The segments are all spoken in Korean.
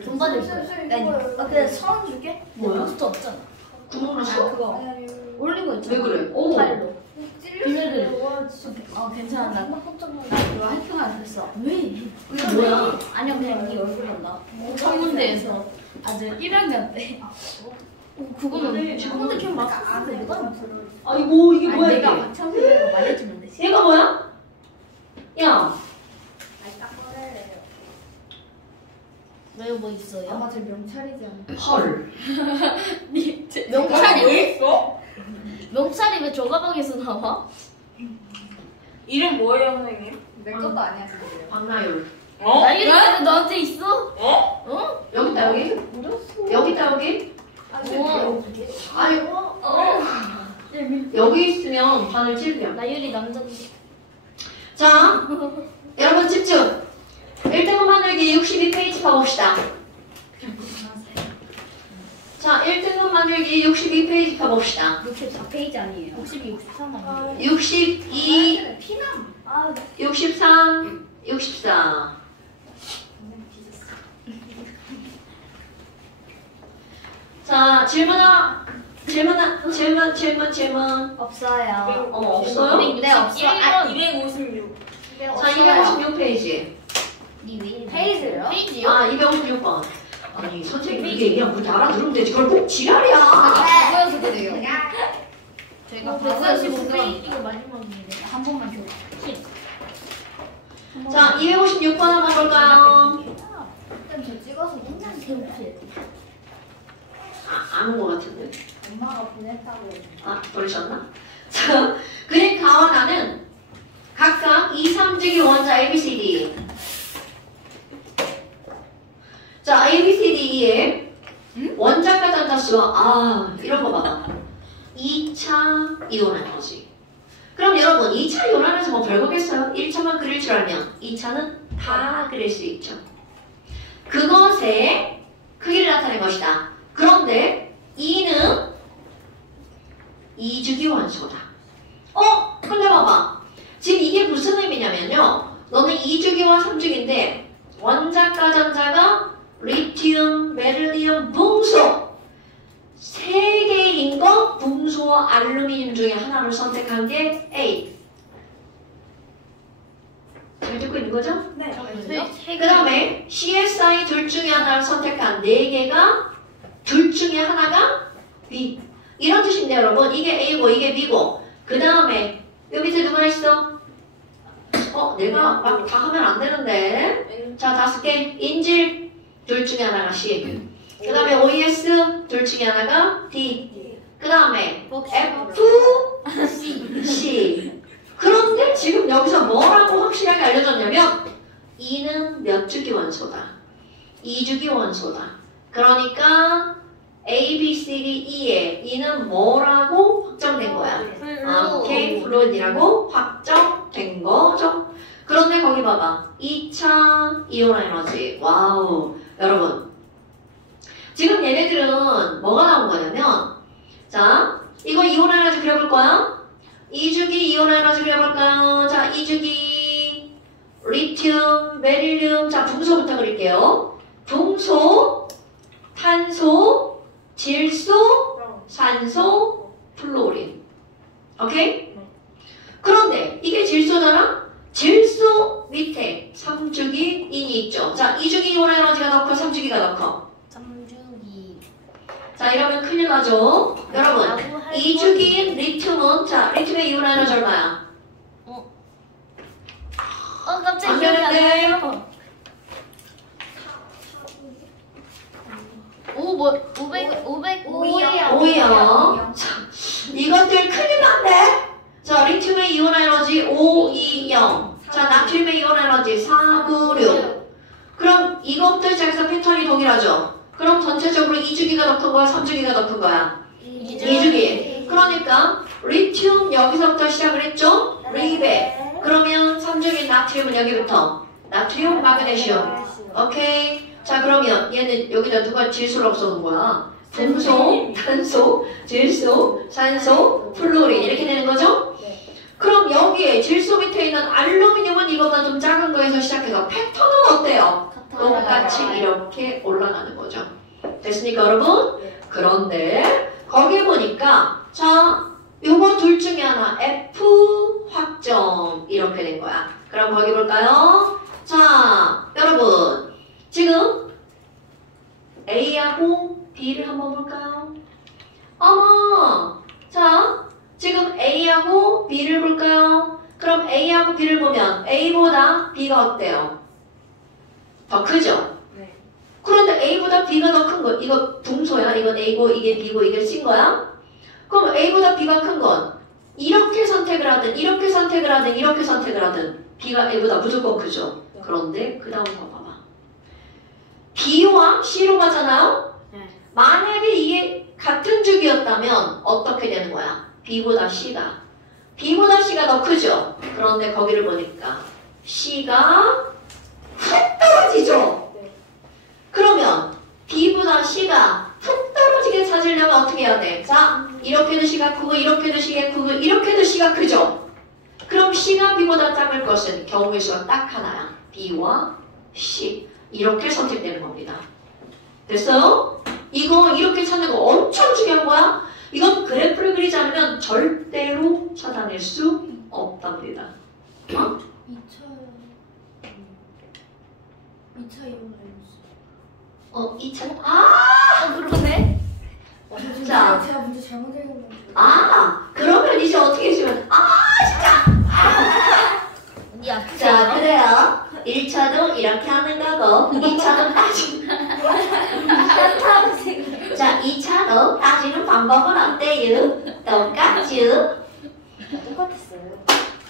돈 받을 거야. 나 그냥 1,000원 줄게. 뭐야? 수도 없잖아. 구멍을 써? 그거 올린 거 있잖아. 왜 그래? 오. 팔로. 비밀을. 괜찮아. 나 그거 학교 안 했어. 왜? 이게 뭐야? 아니야 그냥 네 얼굴 본다. 청문대에서 아주 1학년 때. 그거는 청문대 좀 막. 아이고 이게 뭐야 내가 이게? 박창수가 말해주면 돼. 얘가 뭐야? 야. 왜요 뭐 있어요? 아마 제 명찰이지 않나? 헐. 명찰이 왜 있어? 명찰이 왜 저 가방에서 나와? 이름 뭐예요, 선생님? 내 것도 아니야 지금. 박나율. 어? 나이가 너한테 있어? 어? 어? 여기 있다 여기. 여기 있다 여기. 우와. 아이고. 여기 있으면 바늘 찔겨. 나율이 남자인데. 자, 여러분 집중. 1등급 만들기 62페이지 봐봅시다. 자, 1등급 만들기 62페이지 봐봅시다. 64페이지 아니에요? 62, 63 아니에요? 62, 피남. 63, 64. 자, 질문. 없어요. 없어요? 네, 없어. 256. 자, 256페이지. 페이지요? 페이지요? 아, 256번. 아니, 선생님 이게 그냥 문 알아들으면 되지. 그걸 꼭 지랄이야. 보여서 그래요. 저희가 145페이지가 마지막인데 한 번만 줘. 자, 256번 한번 볼까요? 그럼 저 찍어서 맨날 배고프요. 안 온 것 같은데. 엄마가 보냈다고. 버리셨나? 자, 그의 가원하는 각각 2, 3주기 원자 ABCD. 자, ABCD의 원자가 단자수와 이런 거 봐봐. 2차 이온 에너지. 그럼 여러분 2차 이온 에너지 뭐 별거겠어요? 1차만 그릴 줄 알면 2차는 다 그릴 수 있죠. 그것의 크기를 나타낸 것이다. 그런데 2는 2주기 원소다. 근데 봐봐. 지금 이게 무슨 의미냐면요. 너는 2주기와 3주기인데 원자가 전자가 리튬, 베릴리움, 붕소 3개인 거 붕소와 알루미늄 중에 하나를 선택한 게 A. 잘 듣고 있는 거죠? 네. 그 다음에 CSI 둘 중에 하나를 선택한 4개가 둘 중에 하나가 B. 이런 뜻인데 여러분 이게 A고 이게 B고 그 다음에 여기 밑에 누가 있어? 내가 막 다 하면 안 되는데 자 5개 인질 둘 중에 하나가 C 그 다음에 OES 둘 중에 하나가 D 그 다음에 F, C 그런데 지금 여기서 뭐라고 확실하게 알려줬냐면 2는 몇 주기 원소다? 2주기 원소다. 그러니까 A, B, C, D, E에 2는 뭐라고 확정된 거야? 오케이, 플루이드라고 확정된 거죠. 그런데 거기 봐봐. 2차 이온 에너지. 와우. 여러분. 지금 얘네들은 뭐가 나온 거냐면 자, 이거 이온 에너지 그려볼 거야? 2주기 이온 에너지 그려볼까요? 자, 2주기 리튬, 베릴륨. 자, 붕소부터 그릴게요. 붕소, 탄소, 질소, 산소, 플로린. 오케이? 그런데 이게 질소잖아? 질소 밑에 3주기 인이 있죠. 자, 2주기 이온 에너지가 더 커, 3주기가 더 커? 3주기. 자, 이러면 큰일 나죠? 여러분, 2주기인 리튬은, 자, 리튬의 이온 에너지 얼마야? 깜짝이야. 안 되는데. 5이요. 자, 이것들 큰일 났네. 자, 리튬의 이온 에너지 520. 자, 나트륨의 이온 에너지 496. 그럼 이것부터 시작해서 패턴이 동일하죠? 그럼 전체적으로 2주기가 더 큰 거야? 3주기가 더 큰 거야? 2주기. 그러니까 리튬 여기서부터 시작을 했죠? 리베. 그러면 3주기 나트륨은 여기부터. 나트륨, 마그네슘. 오케이. 자, 그러면 얘는 여기다 누가 질소를 없어놓은 거야? 붕소, 탄소, 질소, 산소, 플로린 이렇게 되는 거죠? 그럼 여기에 질소 밑에 있는 알루미늄은 이것만 좀 작은 거에서 시작해서 패턴은 어때요? 똑같이 이렇게 올라가는 거죠. 됐습니까, 여러분? 그런데 거기 보니까 자, 요거 둘 중에 하나 F 확정 이렇게 된 거야. 그럼 거기 볼까요? 자, 여러분 지금 A하고 B를 한번 볼까요? 어머, 자, 지금 A하고 B를 볼까요? 그럼 A하고 B를 보면 A보다 B가 어때요? 더 크죠? 네. 그런데 A보다 B가 더 큰 거, 이거 분소야. 이건 A고 이게 B고 이게 C인 거야? 그럼 A보다 B가 큰 건 이렇게 선택을 하든 이렇게 선택을 하든 이렇게 선택을 하든 B가 A보다 무조건 크죠? 그런데 그 다음 거 봐봐. B와 C로 가잖아요? 네. 만약에 이게 같은 주기였다면 어떻게 되는 거야? B보다 C가 더 크죠? 그런데 거기를 보니까 C가 훅 떨어지죠? 네. 그러면 B보다 C가 훅 떨어지게 찾으려면 어떻게 해야 돼? 자, 이렇게도 C가 크고 이렇게도 C가 크고 이렇게도 C가 크죠? 그럼 C가 B보다 작을 것은 경우의 수가 딱 하나야. B와 C. 이렇게 선택되는 겁니다. 됐어요? 이거 이렇게 찾는 거 엄청 중요한 거야. 이건 그래프를 그리지 않으면 절대로 찾아낼 수 없답니다. 어? 2차 이용을 해줬어. 2차. 그러네. 자. 제가 문제 잘못 읽은 건데. 그러면 이제 어떻게 해주면 언니 아프세요? 자, 그래요. 1차도 이렇게 하는 거고 2차도 따지는 자, 2차도 따지는 방법은 어때요? 똑같죠? 똑같았어요.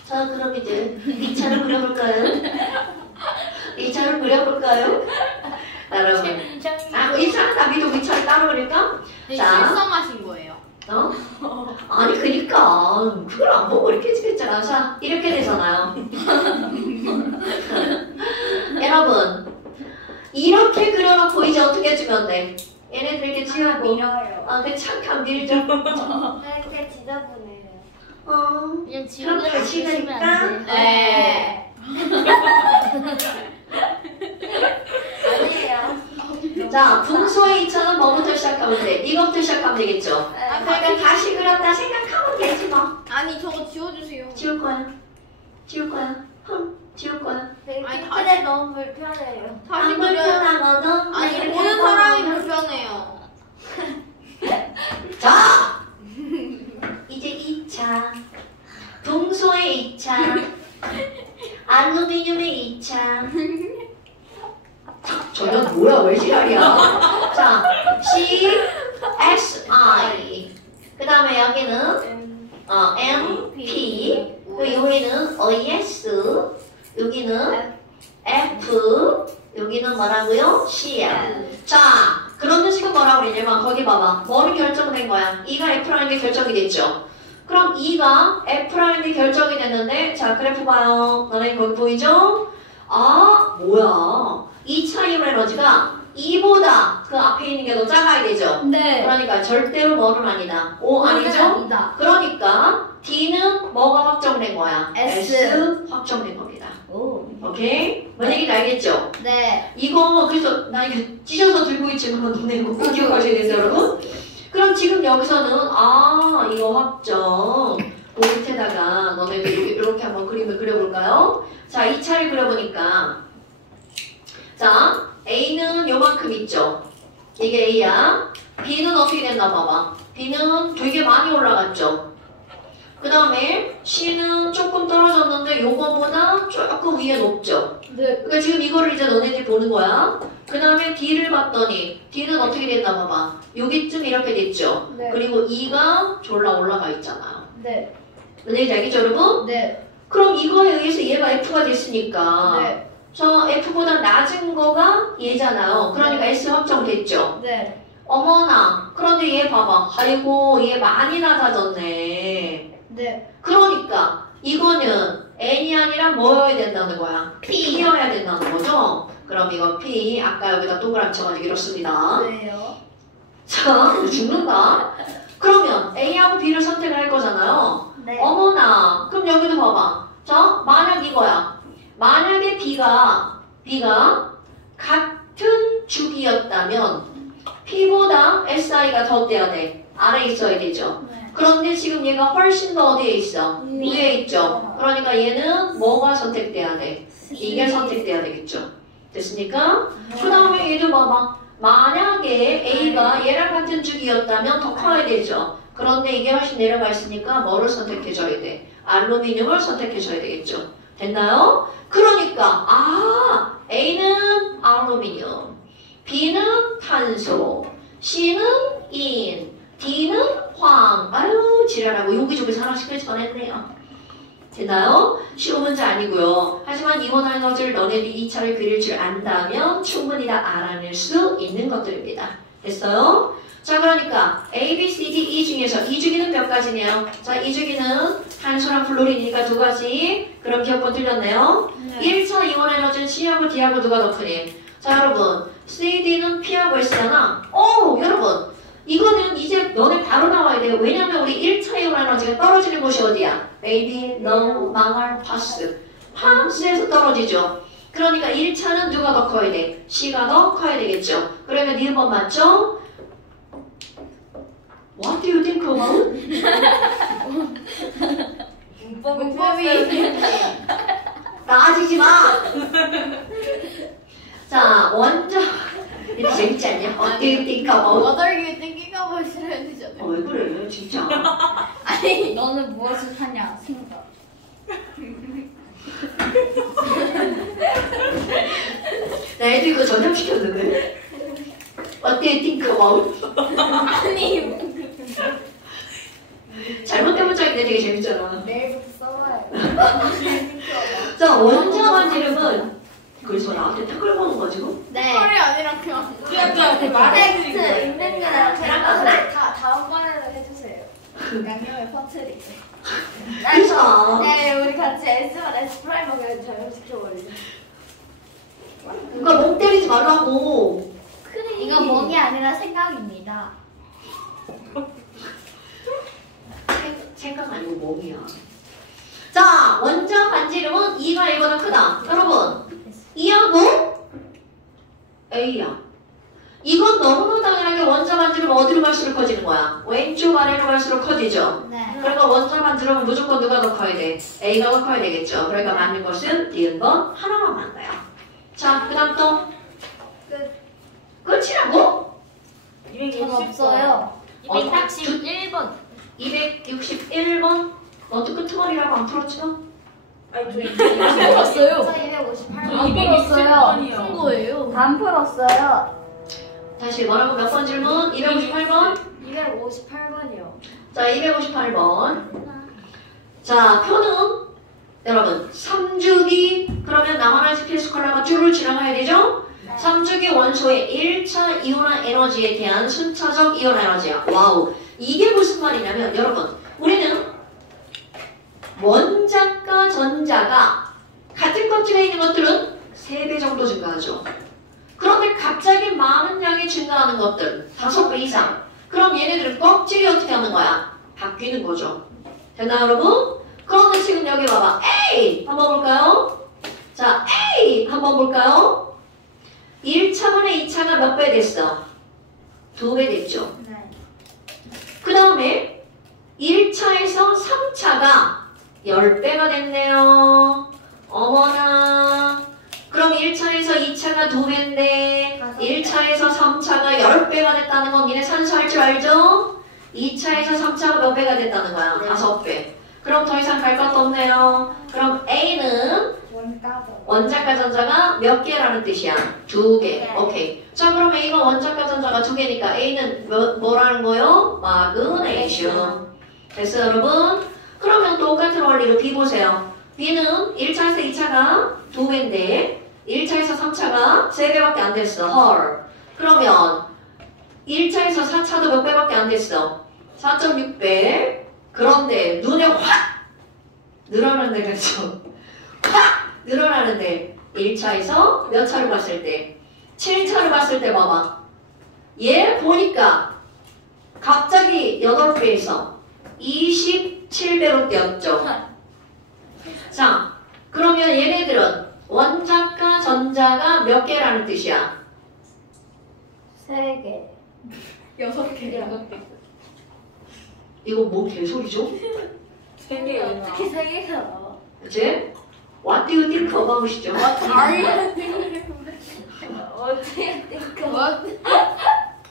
자, 그럼 이제 2차를 그려볼까요? 2차를 그려볼까요? 여러분 2차는 다 미도 2차를 따로 그릴까? 자. 실성하신 거예요. 아니 그니까 그걸 안 보고 이렇게 했잖아. 자, 이렇게 되잖아요. 여러분 이렇게 그려놓고 이제 어떻게 해주면 돼? 얘네들 이렇게 치우고 밀어요. 그 착한 밀죠. 네, 지저분해요. 그냥 그럼 지우개로 다시 주시면 그릴까? 안 돼요. 네. 아니에요. 자, 분소의 2차는 뭐부터 시작하면 돼? 이거부터 시작하면 되겠죠. 그러니까 다시 그렸다 생각하면 되지 뭐. 아니 저거 지워주세요. 지울 거야. 지울 거야. 지울 거야. 아니, 근데 너무 불편해요. 안 불편하거든. 아니 이렇게 보는 하고. 사람이 불편해요. 자, 이제 2차. 동소의 2차. 알루미늄의 2차. 저건 뭐야? 왜 지랄이야? 자, C, S, I. 그 다음에 여기는 M, P. 그 여기는 OS. 여기는 F. 여기는 뭐라고요? CL. 자, 그러면 지금 뭐라고 그러냐면 거기 봐봐. 뭐는 결정된 거야? E가 F라는 게 결정이 됐죠? 그럼 E가 F라는 게 결정이 됐는데 자, 그래프 봐요. 너네 거기 보이죠? 뭐야? 2차 이온 에너지가 2보다 그 앞에 있는 게 더 작아야 되죠? 네. 그러니까 절대로 뭐는 아니다. O 아니죠? 아니다. 그러니까 D는 뭐가 확정된 거야? S. 확정된 겁니다. 오. 오케이? 뭔 얘기인지 알겠죠? 네. 이거 그래서 나 이거 찢어서 들고 있지만 너네 이거 꼭 기억하셔야 되세요, 여러분? 그럼 지금 여기서는 이거 확정 그 밑에다가 너네들 이렇게 한번 그림을 그려볼까요? 자, 2차를 그려보니까 자, A는 요만큼 있죠? 이게 A야. B는 어떻게 됐나 봐봐. B는 되게 많이 올라갔죠? 그 다음에 C는 조금 떨어졌는데 요거보다 조금 위에 높죠? 네. 그러니까 지금 이거를 이제 너네들이 보는 거야. 그 다음에 D를 봤더니 D는 어떻게 됐나 봐봐. 여기쯤 이렇게 됐죠? 네. 그리고 E가 졸라 올라가 있잖아요. 네. 너네들 알겠죠, 여러분? 네. 그럼 이거에 의해서 얘가 F가 됐으니까 네. 저 F보다 낮은 거가 얘잖아요. 그러니까 S 확정됐죠? 네. 어머나. 그런데 얘 봐봐. 아이고 얘 많이 낮아졌네. 네. 그러니까 이거는 N이 아니라 뭐여야 된다는 거야? P여야 된다는 거죠? 그럼 이건 P. 아까 여기다 동그라미 쳐가지고 이렇습니다. 왜요? 자, 죽는다. 그러면 A하고 B를 선택을 할 거잖아요. 네. 어머나. 그럼 여기도 봐봐. 자, 만약 이거야. 만약에 B가 같은 주기였다면 P보다 SI가 더 어때야 돼? 아래에 있어야 되죠. 그런데 지금 얘가 훨씬 더 어디에 있어? 위에 있죠. 그러니까 얘는 뭐가 선택돼야 돼? 이게 선택돼야 되겠죠. 됐습니까? 그 다음에 얘도 봐봐. 만약에 A가 얘랑 같은 주기였다면 더 커야 되죠. 그런데 이게 훨씬 내려가 있으니까 뭐를 선택해줘야 돼? 알루미늄을 선택해줘야 되겠죠. 됐나요? 그러니까 A는 알루미늄, B는 탄소, C는 인, D는 황. 아유 지랄하고 여기저기 하나씩 끌지 뻔했네요. 됐나요? 쉬운 문제 아니고요. 하지만 이온 에너지를 너네들이 2차를 그릴 줄 안다면 충분히 다 알아낼 수 있는 것들입니다. 됐어요? 자 그러니까 A, B, C, D, E 중에서 이 주기는 몇 가지네요? 자 이 주기는 탄소랑 플로린이니까 2가지. 그럼 기억번 틀렸네요. 1차 이온 에너지는 C하고 D하고 누가 더 크니? 자 여러분 C, D는 P하고 S잖아. 여러분 이거는 이제 너네 바로 나와야 돼요. 왜냐면 우리 1차 이온 에너지가 떨어지는 곳이 어디야? Baby, no, 망할, pass. 함수에서 떨어지죠. 그러니까 1차는 누가 더 커야 돼? C가 더 커야 되겠죠. 그러면 니은 번 맞죠? What do you think about? 문법이 나아지지 마! 자, 먼저 이거 재밌지 않냐? What do you think about? What are you thinking about? 이래야 되잖아요. 왜 그래, 진짜. 아니 너는 무엇을 하냐 생각. 나 애들 이거 전염시켰는데. What do you think about? 아니 잘못된 문장인데 되게 재밌잖아. 내일부터 써봐요. 자, 원정한 이름은 그래서 나한테 댓글 보는 거 지금? 네. 털이 아니라 그냥 텍스트 말해. 읽는 거랑 다 다음번에는 해주세요. 양념을 퍼뜨리게. 그래서 네, 우리 같이 S만 S 프라이머 그냥 전염시켜버리자. 그러니까 멍 때리지 말라고. 이거 멍이 아니라 생각입니다. 생각 아니고 멍이야. 자, 원자 반지 이름은 2가 1보다 크다. 여러분, 2하고 A야. 이건 너무나 당연하게 원자 반지름 어디로 갈수록 커지는 거야? 왼쪽 아래로 갈수록 커지죠. 네. 그러니까 원자 반지름은 무조건 누가 더 커야 돼? A가 더 커야 되겠죠. 그러니까 맞는 것은 니은번 하나만 맞나요. 자, 그 다음 또 끝이라고? 전 없어요. 어, 261번. 261번. 너도 끄트머리라고 안 풀었지만? 아니 저 풀었어요. 저 258번. 안 풀었어요. 260번이요. 푼 거예요. 안 풀었어요. 다시 뭐라고 몇 번 질문? 258번? 258번이요. 자, 258번. 자, 표는 여러분 3주기 그러면 나만한 필수컬러가 줄을 지나가야 되죠? 3주기 원소의 1차 이온화 에너지에 대한 순차적 이온 에너지야. 와우. 이게 무슨 말이냐면 여러분 우리는 원자과 전자가 같은 껍질에 있는 것들은 3배 정도 증가하죠. 그런데 갑자기 많은 양이 증가하는 것들 5배 이상. 그럼 얘네들은 껍질이 어떻게 하는 거야? 바뀌는 거죠. 됐나요 여러분? 그런데 지금 여기 봐봐. A! 한번 볼까요? 자, A! 한번 볼까요? 1차분의 2차가 몇 배 됐어? 2배 됐죠. 네. 그 다음에 1차에서 3차가 10배가 됐네요. 어머나. 그럼 1차에서 2차가 2배인데 1차에서 3차가 10배가 됐다는 건 니네 산수할 줄 알죠? 2차에서 3차가 몇 배가 됐다는 거야? 5배. 그럼 더 이상 갈 것도 없네요. 그럼 A는 원자과 전자가 몇 개라는 뜻이야? 2개. 네. 오케이. 자, 그럼 A가 원자과 전자가 2개니까 A는 뭐라는 거요? 마그네슘. 됐어요, 여러분? 그러면 똑같은 원리로 B 보세요. B는 1차에서 2차가 2배인데 1차에서 3차가 3배밖에 안 됐어. 헐. 그러면 1차에서 4차도 몇 배밖에 안 됐어? 4.6배. 그런데 눈에 확 늘어나는 데가 있어. 확 늘어나는데 1차에서 몇 차를 봤을 때? 7차를 봤을 때 봐봐. 얘 보니까 갑자기 8배에서 27배로 뛰었죠. 자, 그러면 얘네들은 원자과 전자가 몇 개라는 뜻이야? 3개. 6개. 이거 뭐 개소리죠? 3개. 어떻게 3개가 나와? 그치? What do you think about이죠? 아니. 어떻게 뭐?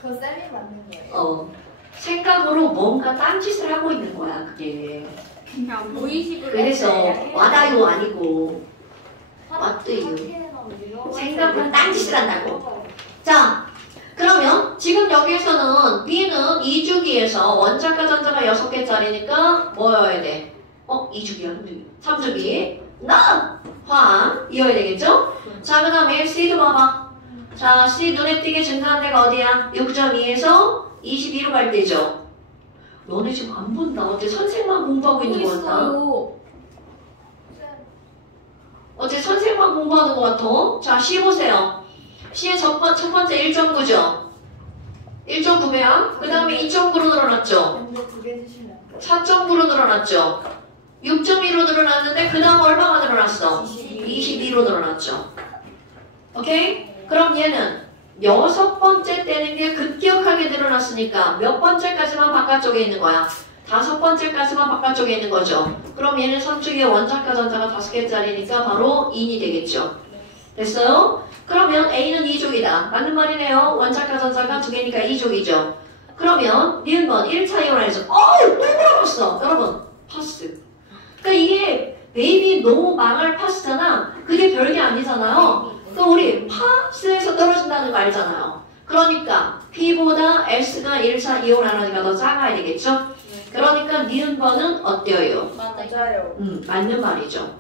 그거 쌤이 맞는 거예요. 생각으로 뭔가 딴짓을 하고 있는 거야, 그게. 그냥 무의식으로. 그래서 와다요 아니고 what do you? 생각으로 딴짓을 한다고. 자, 그러면 지금 여기에서는 B는 2주기에서 원자과 전자가 6개짜리니까 뭐여야 돼? 2주기야, 3주기. 화학 이어야 되겠죠? 자, 그 다음에 C도 봐봐. 자, C 눈에 띄게 증가한 데가 어디야? 6.2에서 22로 갈 때죠. 너네 지금 안 본다. 어째 선생만 공부하고 있는 거 같다. 있어요. 어째 선생만 공부하는 것 같아. 자, C 보세요. C의 첫 번째 1.9죠. 1.9배야. 그 다음에 2.9로 늘어났죠. 근데 2개 주시면 안 돼요. 4.9로 늘어났죠. 6.2로 늘어났는데 그 다음 얼마가 늘어났어? 22로 늘어났죠. 오케이? 그럼 얘는 6번째 때는 게 급격하게 늘어났으니까 몇 번째까지만 바깥쪽에 있는 거야? 5번째까지만 바깥쪽에 있는 거죠. 그럼 얘는 3주기의 원자과 전자가 5개짜리니까 바로 2인이 되겠죠. 됐어요? 그러면 A는 2족이다. 맞는 말이네요. 원자과 전자가 2개니까 2족이죠. 그러면 니은번 1차 이온에서 또 물어봤어. 여러분 파스. 그러니까 이게 베이비 너무 망할 파스잖아. 그게 별게 아니잖아요. 또 우리 파스에서 떨어진다는 거 알잖아요. 그러니까 P보다 S가 1차 이온 에너지가 더 작아야 되겠죠? 그러니까 니은번은 어때요? 맞아요. 맞는 말이죠.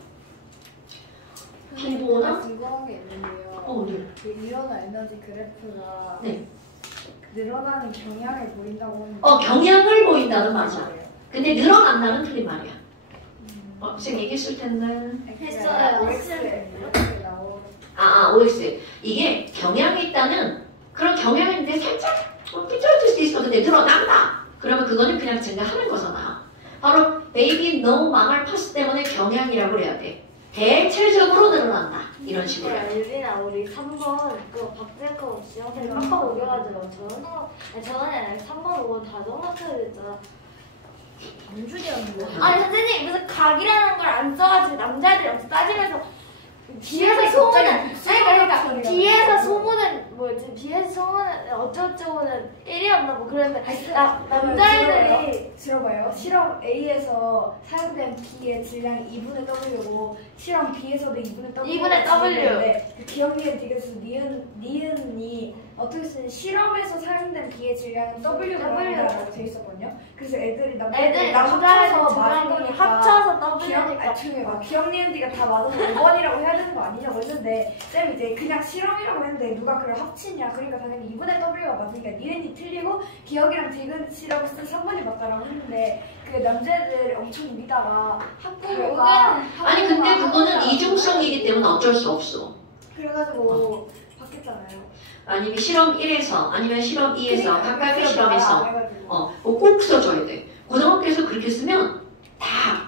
P보다? 궁금한 게 있는데요. 네. 그 이온 에너지 그래프가 네. 늘어나는 경향을 보인다고 하는데 경향을 보인다는 맞아. 근데 늘어난다는 틀린 말이야. 쌤 얘기했을 텐데. 했어요. 이렇게 나오고 OX. 이게 경향이 있다는 그런 경향인데 살짝 삐뚤어질 수도 있어. 근데 늘어난다. 그러면 그거는 그냥 증가하는 거잖아. 바로 베이비 너무 망할 파스 때문에 경향이라고 그래야 돼. 대체적으로 늘어난다. 이런 식으로. 유빈아 우리 3번 그 박재커 지영생 깜빡 우겨가지고 저번에 3번 5번 다 정확하게 됐잖아. 안주이었는데 아니 선생님 무슨 각이라는 걸 안 써가지고 남자애들이 엄청 따지면서 뒤에서 소문은 아니 그러니까 뒤에서 소문은 뭐였지? 뒤에서 소문은 어쩌고저쩌고는 1이었나 뭐 그랬는데 남자애들이 들어봐요. 실험 A에서 사용된 B의 질량이 2분의 W고 실험 B에서도 2분의 W. 2분의 W. 그 기억니은 딕에서 니은이 어떻게 쓰는 실험에서 사용된 B의 질량은 W라고 돼 있었거든요. 그래서 애들이 남자애들 합쳐서 두 맞은 명이 거니까 합쳐서 W니까 조용히 봐. 기억니은 D가 다 맞아서 5번이라고 해야 되는 거 아니냐고 했는데 쌤이 이제 그냥 실험이라고 했는데 누가 그걸 합치냐. 그러니까 당연히 2분의 W가 맞으니까 니은이 틀리고 기억이랑 디귿이라고 쓴 3번이 맞다라고 했는데 그 남자애들 엄청 미다가 학부모가 아니 근데 그거는 이중성이기 때문에 어쩔 수 없어. 그래가지고 바뀌었잖아요. 아니면 실험 1에서 아니면 실험 2에서 각각의 그래서 실험에서 해가지고. 꼭 써줘야 돼. 고등학교에서 그렇게 쓰면 다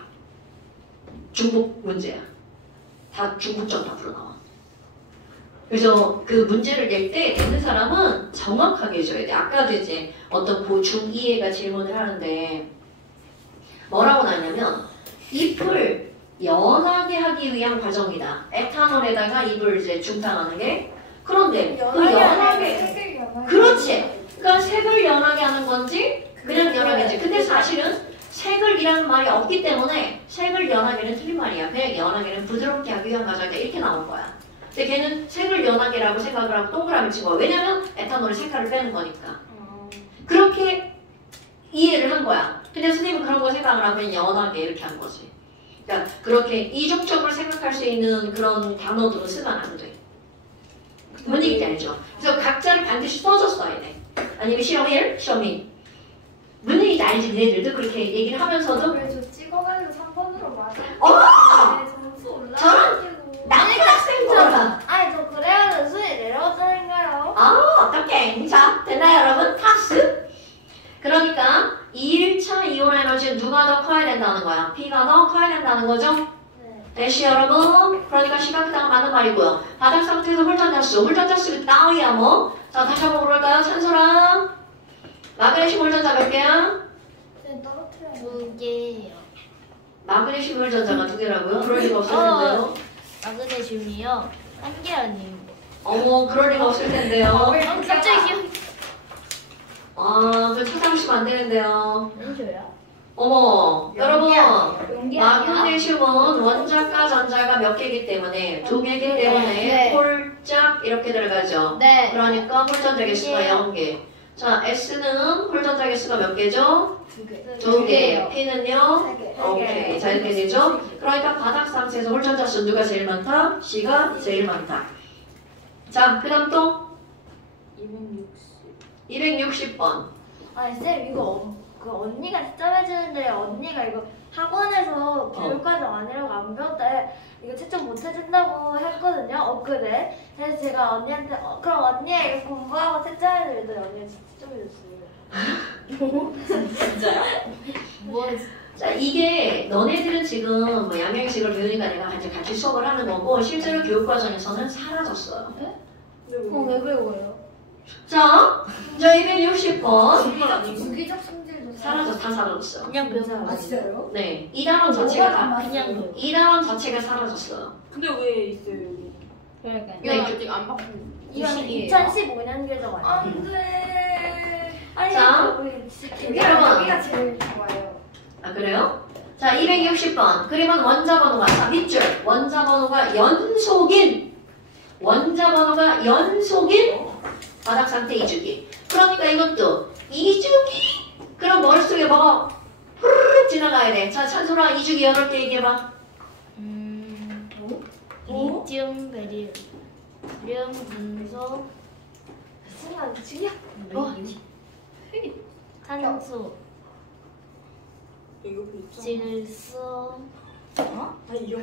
중복 문제야. 다 중복 정답으로 나와. 그래서 그 문제를 낼 때 내는 사람은 정확하게 해줘야 돼. 아까도 이제 어떤 중2애가 질문을 하는데 뭐라고 나냐면 잎을 연하게 하기 위한 과정이다. 에탄올에다가 잎을 이제 중탕하는 게. 그런데 그 연하게 그렇지. 그러니까 색을 연하게 하는 건지 그냥 연하게지. 근데 사실은 색을이라는 말이 없기 때문에 색을 연하게는 틀린 말이야. 그냥 연하게는 부드럽게 하기 위한 과정이다. 이렇게 나온 거야. 근데 걔는 색을 연하게라고 생각을 하고 동그라미 친 거야. 왜냐면 에탄올의 색깔을 빼는 거니까. 그렇게 이해를 한 거야. 근데 선생님은 그런 거 생각을 하면 연하게 이렇게 한 거지. 그러니까 그렇게 이중적으로 생각할 수 있는 그런 단어들은 쓰면 안 돼. 뭔 얘기인지 알죠? 그래서 각자를 반드시 써줬어야 돼. 아니면 실험 1, 실험 2. 뭔 얘기인지 알지? 니네들도 그렇게 얘기를 하면서도 그래서 찍어가지고 3번으로 맞아. 점수 올라. 저런 남학생처럼. 아니 저 그래야 수위 내려왔다니까요. 어떡해. 자, 됐나요 여러분? 파스. 그러니까 2일차 이온 에너지는 누가 더 커야 된다는 거야? P가 더 커야 된다는 거죠? 네. 다시 여러분. 그러니까 시각하다가 맞는 말이고요. 바닥 상태에서 홀전자수 땅이야 뭐. 자 다시 한번 볼까요? 찬소랑 마그네슘 홀전자 몇 개야? 두 개요. 마그네슘 홀전자가 2개라고요? 그럴 리가 없을 텐데요. 마그네슘이요? 한 개 아니에요. 어머 그럴 리가 없을 텐데요. 갑자기 기억이 아, 그 찾아보시면 안 되는데요. 왠지요? 어머, 여러분. 용기 아니야? 마그네슘은 원자과 전자가 몇 개이기 때문에 2개이기 때문에 네. 홀짝 이렇게 들어가죠. 네. 그러니까 홀전자 개수가 네. 0개. 자, S는 홀전자 개수가 몇 개죠? 2개. 2개. P는요? 세 개. 오케이. 자, 이렇게 되죠? 그러니까 바닥 상태에서 홀전자 수 누가 제일 많다? C가 제일 많다. 자, 그 다음 또 260번. 아니 쌤 이거 그 언니가 시점해주는데 언니가 이거 학원에서 교육과정 아니라고 안 배웠대. 이거 채점 못 해준다고 했거든요. 엊그제. 그래서 제가 언니한테 그럼 언니 이거 공부하고 채점해주는데 언니가 채점해줬어요. 뭐 자, 이게 너네들은 지금 뭐 양양식을 배우니까 내가 같이 수업을 하는 거고 실제로 교육과정에서는 사라졌어요. 왜 배워요? 자, 260번. 주기적 성질도 다 사라졌어요. 그냥 배워. 아 진짜요? 네, 이 단원 자체가 다, 그냥 배워. 이 단원 자체가 사라졌어요. 근데 왜 있어요 여기? 그러니까 네. 이거 아직 안 바꾼. 이건 유식이에요. 2015년 교정 아니에요? 안돼. 아니 자, 우리 진짜 여기가 제일 좋아요. 아, 그래요? 자, 260번. 그림은 원자 번호가 밑줄. 원자 번호가 연속인 바닥 상태 2주기. 그러니까 이것도 2주기. 그럼 머릿속에 뭐가 후루룩 지나가야 돼. 자, 찬소라 2주기 8개 얘기해봐. 리튬, 베리륨, 금속, 순간 중요. 탄소, 이거 있죠? 질소. 아니요.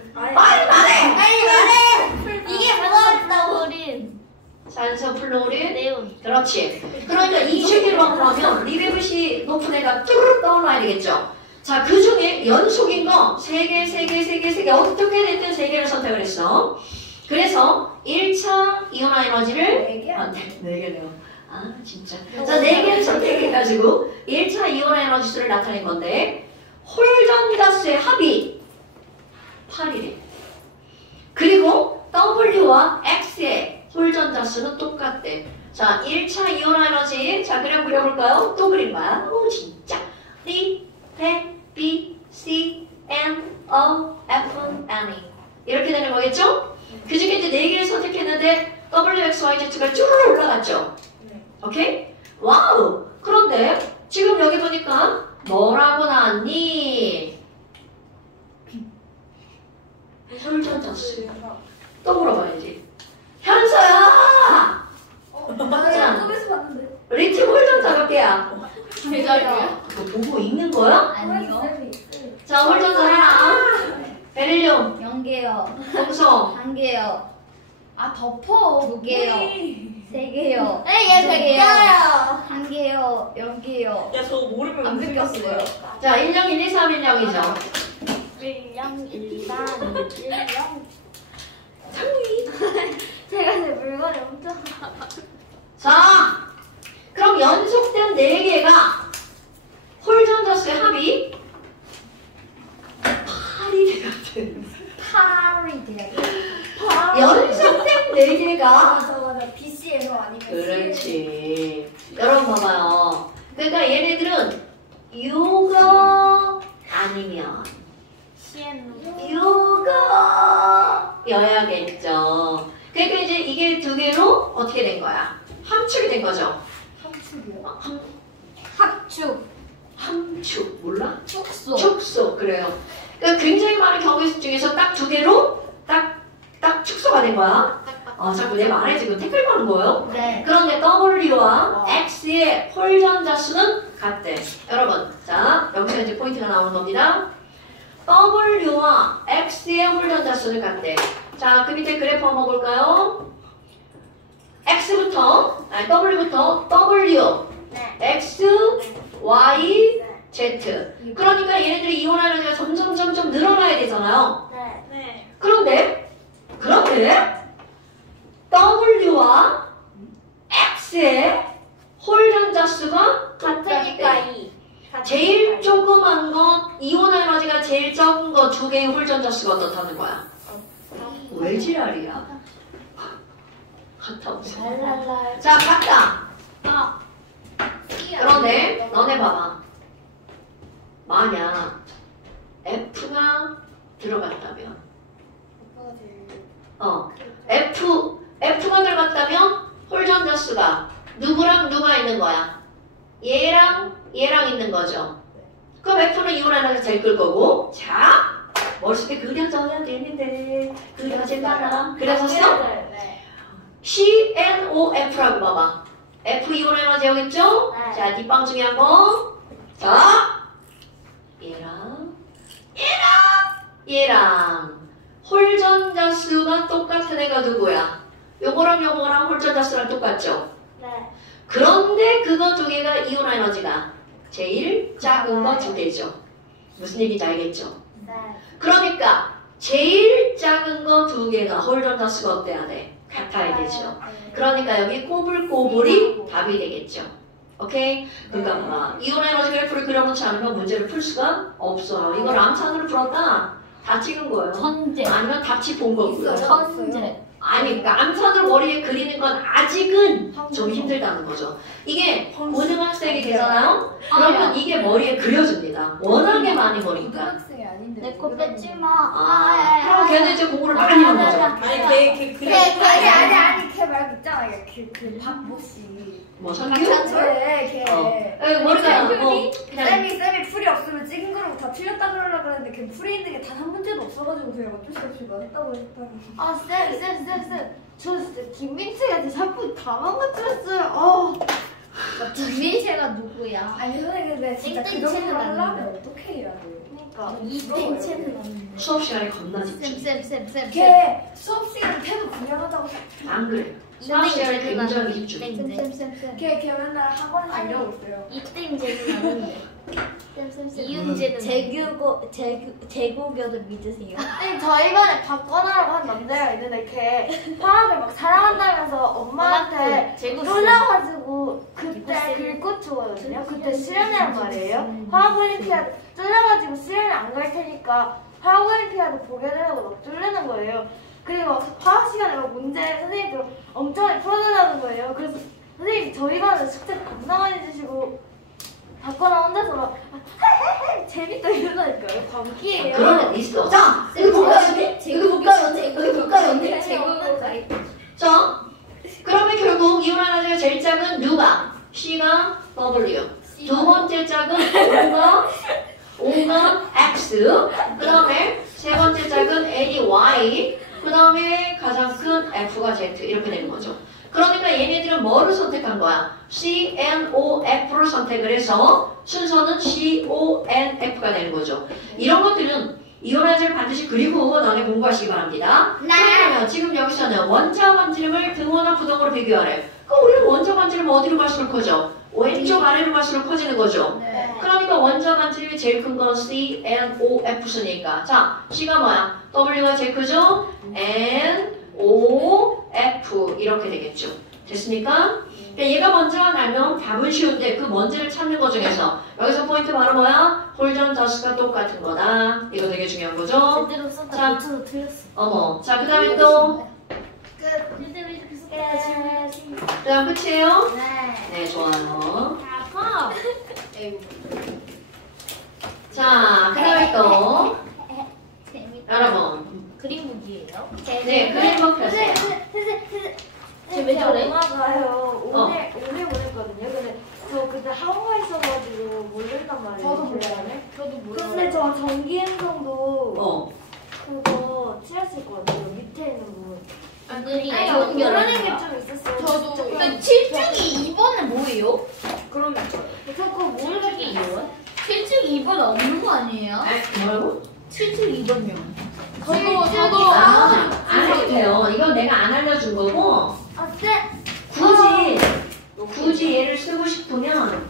이게 뭐였다고? 우린 산소, 플로린. 네온. 그렇지. 그러니까 2주기로 그러면 리베브시 높은 애가 뚜루룩 떠올라야 되겠죠. 자, 그 중에 연속인 거 3개 어떻게 됐든 3개를 선택을 했어. 그래서 1차 이온화 에너지를 4개? 아, 4개네요. 아, 진짜. 자, 4개를 선택해가지고 1차 이온화 에너지 수를 나타낸 건데 홀전가스의 합이 8이래. 그리고 W와 X의 홀전자수는 똑같대. 자, 1차 이온화 에너지. 자, 그냥 그려볼까요? 또 그린 거야. 오, 진짜. D, B, C, N, O, F, N, E. 이렇게 되는 거겠죠? 그 중에 이제 4개를 선택했는데 W, X, Y, Z가 쭉 올라갔죠? 오케이? 와우! 그런데 지금 여기 보니까 뭐라고 나왔니? 홀전자수. 또 물어봐야지. 현서야! 나 꿈에서 봤는데. 리튬 홀전자 몇 개야? 제자리요? 그거 보고 읽는 거야? 아니요. 자, 홀전자 하나. 베릴륨, 0개요. 금속, 1개요. 아 덮어. 2개요. 3개요. 얘 100개요. 1개요. 0개요. 야 저거 모르면 안 느꼈어요. 자, 1령 1, 2, 3, 1령이죠. 1령 1반 1령. 제가 제 물건을 엄청 자, 그럼 연속된 4개가 홀전자수의 합이 8이 되거든. 팔이 돼야 돼. 연속된 4개가 맞아. BC에서 아니면 그렇지. 여러분 봐봐요. 그러니까 얘네들은 유거 아니면 유거여야겠죠. 그러니까 이제 이게 2개로 어떻게 된 거야? 함축이 된 거죠. 함축이요? 합축. 함축 몰라? 축소. 축소 그래요. 그러니까 굉장히 많은 경우 중에서 딱 2개로 딱 축소가 된 거야. 자꾸 내 말에 지금 태클 거는 거예요. 네. 그런데 W와 X의 홀전자 수는 같대. 여러분, 자 여기서 이제 포인트가 나오는 겁니다. W와 X의 홀전자 수는 같대. 자, 그 밑에 그래프 한번 볼까요? X부터, W부터 W, 네. X, Y, Z. 그러니까 얘네들이 이온화 에너지가 점점 늘어나야 되잖아요. 네. 네. 그런데 W와 X의 홀 전자수가 같으니까 똑같대. 2. 제일 조그만 건 이온 에너지가 제일 적은 거 두 개의 홀 전자수가 어떻다는 거야? 왜 지랄이야? 같아 없어. 랄랄라. 자, 같다. 아. 그런데 너네 봐봐. 만약 F가 들어갔다면 F가 들어갔다면 홀 전자수가 누구랑 누가 있는 거야? 얘랑 있는 거죠. 그럼 F는 이온 에너지가 제일 클 거고. 자, 머릿속에 그려져야 되는데 그려질까나? 그려졌어? 네. CNOF라고 봐봐. F 이온 에너지 여기 있죠? 네. 자, 뒷방 중에 한 번. 자, 얘랑 홀 전자수가 똑같은 애가 누구야? 요거랑 홀 전자수랑 똑같죠? 네. 그런데 그거 두 개가 이온 에너지가 제일 작은 거 두 개죠. 무슨 얘기인지 알겠죠? 네. 그러니까 제일 작은 거 두 개가 홀 전자수가 어때야 돼? 같아야 되죠. 그러니까 여기 꼬불꼬불이 답이 되겠죠. 오케이? 그러니까 막 이온 에너지 그래프를 그려놓지 않으면 문제를 풀 수가 없어요. 이걸 암산으로 풀었다? 다 찍은 거예요. 천재. 아니면 답지 본 거고요. 천재. 아니, 그러니까 암산으로 머리에 그리는 건 아직은 좀 힘들다는 거죠. 이게 고등학생이 되잖아요? 그러면 이게 머리에 그려집니다. 워낙에 많이 보니까. 고등학생이 아닌데. 내 거 뺏지 마. 그럼 걔는 이제 공부를 많이 한 거죠. 아니 걔 그래. 아니 걔 말고 있잖아. 그 박모 씨. 뭐 성규? 걔. 머리가 그냥 쌤이 풀이 없으면 찍은 거라고 다 틀렸다 그러려고 그랬는데 걔 풀이 있는 게 단 한 문제도 없어가지고 그냥 어쩔 수 없이 맞았다고 했다고. 아, 쌤. 저 진짜 김민채가 자꾸 다 망가뜨렸어요. 김민채가 누구야? 아니 선생님 근데 진짜 그 정도로 땡땡채는 하려면 아닌데. 어떻게 해야 돼요? 그러니까. 이땡채는 없는데. 수업 시간에 겁나 집중. 쌤. 걔 수업 시간 태도 분명하다고 안 그래. 수업 시간에 굉장히 집중. 쌤. 걔 맨날 학원에서 이러고 있어요. 이땡제는 아닌데. 이윤재는 제국여도 믿으세요? 쌤, 저 이번에 박건아라고 한 남자가 있는데 걔 화학을 막 사랑한다면서 엄마한테 쫄라가지고 그때 글꽃 주거든요. 그때 수련회란 말이에요. 화학 올림피아드 쫄라가지고 수련회 안 갈 테니까 화학 올림피아드 보게 되려고 막 쫄르는 거예요. 그리고 막 화학 시간에 막 문제 선생님들 엄청 많이 풀어달라는 거예요. 그래서 선생님 저희가 숙제 겁나 많이 주시고 박건아 혼자서 막 재밌다 이러다니까요. 광기예요. 그런 애 있어. 자, 이거 볼까요? 자, 그러면 결국 이온 에너지가 제일 작은 누가? C가 W. 두 번째 작은 O가 X. 그 다음에 세 번째 작은 N이 Y. 그 다음에 가장 큰 F가 Z. 이렇게 되는 거죠. 그러니까 얘네들은 뭐를 선택한 거야? CNOF를 선택을 해서 순서는 CONF가 되는 거죠. 이런 것들은 이온 에너지를 반드시 그리고 너네 공부하시기 바랍니다. 그러면 지금 여기서는 원자 반지름을 등호나 부등호로 비교하래. 그럼 우리는 원자 반지름 어디로 갈수록 커져? 왼쪽 아래로 갈수록 커지는 거죠. 네. 그러니까 원자 반지름이 제일 큰 건 CNOF수니까. 자, C가 뭐야? W가 제일 크죠? NOF 이렇게 되겠죠. 됐습니까? 그러니까 얘가 먼저가 나면 답은 쉬운데 그 먼지를 찾는 것 중에서 여기서 포인트 바로 뭐야? 홀 전자수가 똑같은 거다. 이거 되게 중요한 거죠. 제대로 썼다. 자. 고쳐서 틀렸어. 어머. 자, 그 다음에 또 제대로 이렇게 썼다. 그 다음 끝이에요? 네. 네, 좋아요. 아파. 자, 그 다음에 또 재밌다. 여러분. 그림북이에요? 네, 그림북 펴세요. 쟤왜 저래? 엄마가요 오늘 보냈거든요. 근데 저 그때 학원 가 있어가지고 모른단 말이에요. 저도 몰라요. 시간에. 저도 몰라. 근데 저 전기 행성도 그거 칠했을 것 같아요. 밑에 있는 부분. 아니, 아니 저는 그런 게 좀 있었어요. 저도. 조금. 근데 7중이 2번은 뭐예요? 그럼 저 그거 모르겠어요. 7중이 2번 없는 거 아니에요? 뭐라고? 7중 2번요. 안 해도 돼요. 이건 내가 안 알려준 거고 어때? 굳이 얘를 쓰고 싶으면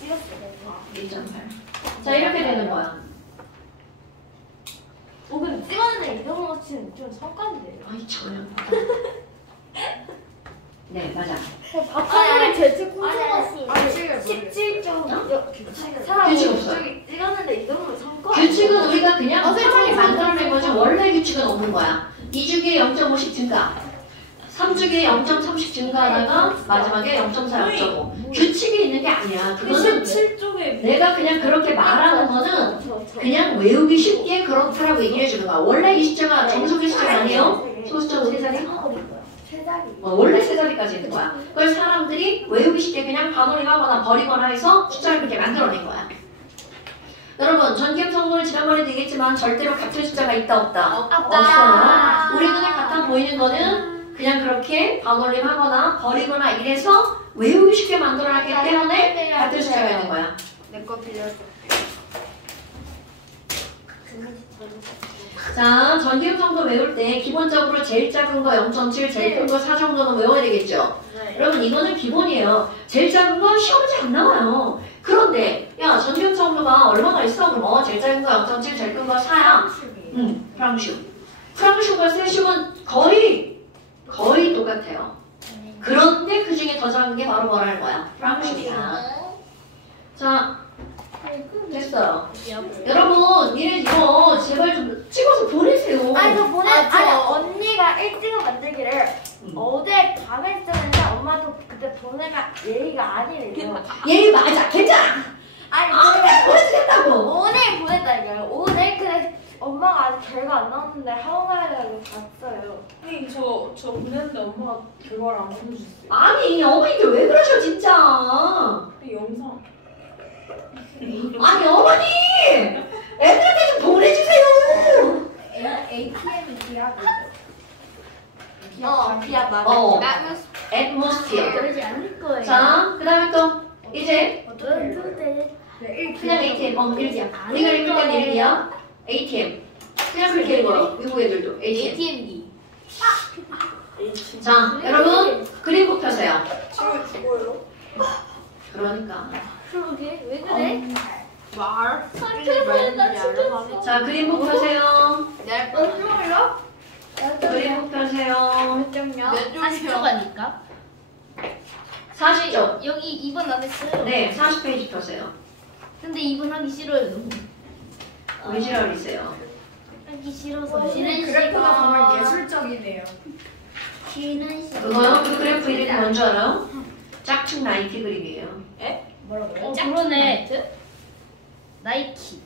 찍었어요. 1.8. 자, 이렇게 되는 거야. 근데 찍었는데 이동으로 치는 좀 성과인데. 아이 전혀. 네 맞아. 박사님의 제출 아니, 콘서트 17점 사람 규칙 없어요. 찍었는데 이동으로 성과. 규칙은 우리가 그냥 선생님, 사람이 만들어낸 거지 원래 규칙은 없는 거야. 2주기에 0.5씩 증가. 3주기에 0.30 증가하다가 마지막에 0.4, 0.5. 규칙이 있는 게 아니야. 그거는 17쪽에 내가 그냥 그렇게 말하는 거는 그냥 외우기 쉽게 그렇다라고 얘기해 주는 거야. 원래 이 숫자가 정석의 숫자가 아니에요. 소수점 3자리? 세 자리. 원래 3자리까지 있는 거야. 그걸 사람들이 외우기 쉽게 그냥 반올림하거나 버리거나 해서 숫자를 그렇게 만들어낸 거야. 여러분 전기음성분은 지난번에도 얘기했지만 절대로 같은 숫자가 있다 없다? 없어요. 우리 눈에 같아 보이는 거는 그냥 그렇게 반올림하거나 버리거나 이래서 외우기 쉽게 만들어놨기 때문에 같은 숫자가 있는 거야. 내거 빌려줘. 자, 전기음성도 외울 때 기본적으로 제일 작은 거 0.7, 제일 큰 거 4 정도는 외워야 되겠죠? 여러분 이거는 기본이에요. 제일 작은 거 시험 문제 안 나와요. 그런데 야 전기음성도가 얼마나 있어? 그럼 제일 작은 거 0.7, 제일 큰 거 4야. 프랑슈. 프랑슈가 세슈는 거의 똑같아요. 그런데 그 중에 더 작은 게 바로 뭐라는 거야? 프랑슈이야. 자, 됐어요. 여러분, 니네 이거 제발 좀 찍어서 보내세요. 아니 언니가 일찍은 만들기를 어제 밤에 쓰는데 엄마도 그때 보내가 예의가 아니래요. 얘 맞아, 괜찮아. 아니 보내주겠다고. 오늘 보냈다니까요. 오늘 근데 엄마가 아직 결과 안 나왔는데 하원하려고 봤어요. 선생님 저 보냈는데 엄마가 결과를 안 보내주셨어요. 아니, 어머니들 왜 그러셔, 진짜. 이 영상 아니, 어머니! 애들한테 좀 보내주세요. ATM이 기압이죠. 기압 맞아. atmosphere. 그러지 않을 거예요. 자, 그 다음에 또, 이제, 근데 그냥 ATM, 일기야. 우리가 읽을 때는 일기야. ATM. 그냥 그렇게 읽어요. 미국 애들도. ATM. ATM기. 자, 여러분, 그림북 펴세요. 지금 죽어요? 그러니까. 그러게 왜 그래? 말. 나 죽였어. 자, 그림북 펴세요. 내 그림북 펴세요. 몇 점이야? 40초 가니까. 40쪽. 여기 2번 안 했어요. 네, 40페이지 펴세요. 근데 2번 하기 싫어요. 너무. 왜 지랄이세요? 하기 싫어서. 쉬는 그래프가 정말 시간. 예술적이네요. 쉬는 시간. 그거요? 그 그래프 이름이 뭔지 알아요? 짝퉁 나이키 그림이에요. 뭐라고요? 그러네. 나이키.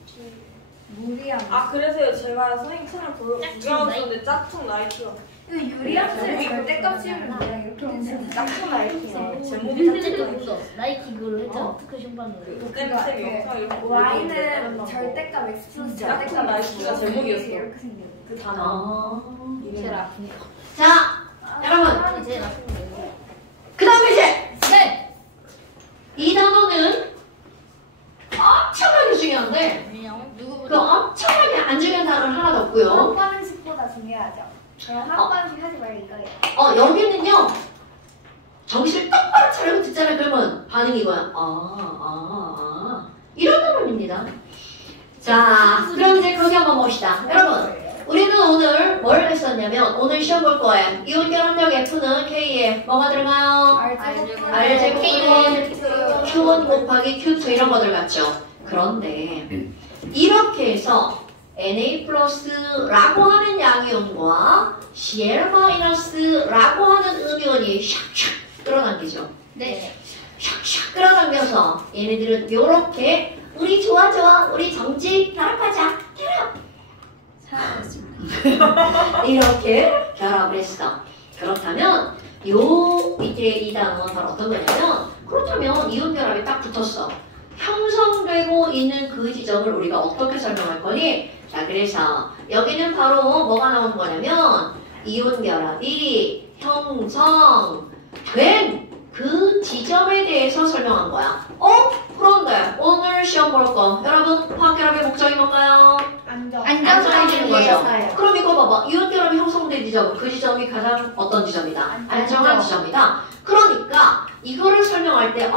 무리한. 아 그래서요 제가 선생님 채널 짝퉁 구경하셨는데 짝퉁 나이키가 이거 유리함수를 절대값 씌우면 그냥 이렇게 했는데 짝퉁 나이키네. 제목이 짝퉁 있어. 나이키 그걸로 했잖아. 특허 신발로. 그때는 쌤 영상 이렇게 Y는 절대값 X 플러스 짝퉁 나이키가 제목이었어. 이렇게 생겼어. 그 단어 제일 이름 아프니까. 자, 여러분. 사람이 제일 아픈 거예요. 그 다음에 이제 네. 이 단어는 엄청나게 중요한데 왜요? 그 누구보다? 엄청나게 안 중요한 단어는 하나도 없고요. 한 번씩보다 중요하죠. 그럼 한 번씩 하지 말고 이거예요. 여기는요. 정신을 똑바로 차리고 듣잖아요. 그러면 반응이 이거야. 이런 단어입니다. 자, 그럼 이제 거기 한번 봅시다. 여러분, 우리는 오늘 뭘 했었냐면 오늘 시험 볼 거예요. 이온 결합력 F는 K에 뭐가 들어가요? R제곱 Q1 곱하기 Q2 이런 거들 같죠? 그런데 이렇게 해서 Na 플러스라고 하는 양이온과 Cl 마이너스라고 하는 음이온이 샥샥 끌어당기죠. 네. 샥샥 끌어당겨서 얘네들은 요렇게 우리 좋아 우리 정지 결합하자 결합 이렇게 결합을 했어. 그렇다면 요 밑에 이 단어는 바로 어떤 거냐면 그렇다면 이온 결합이 딱 붙었어. 형성되고 있는 그 지점을 우리가 어떻게 설명할 거니? 자, 그래서 여기는 바로 뭐가 나오는 거냐면 이온 결합이 형성된 그 지점에 대해서 설명한 거야. 그런데 오늘 시험 볼 거 여러분 화학결합의 목적이 뭔가요? 안정해지는 거죠. 그럼 이거 봐봐. 이온 결합이 형성된 지점, 그 지점이 가장 어떤 지점이다? 안정한 지점이다. 그러니까 이거를 설명할 때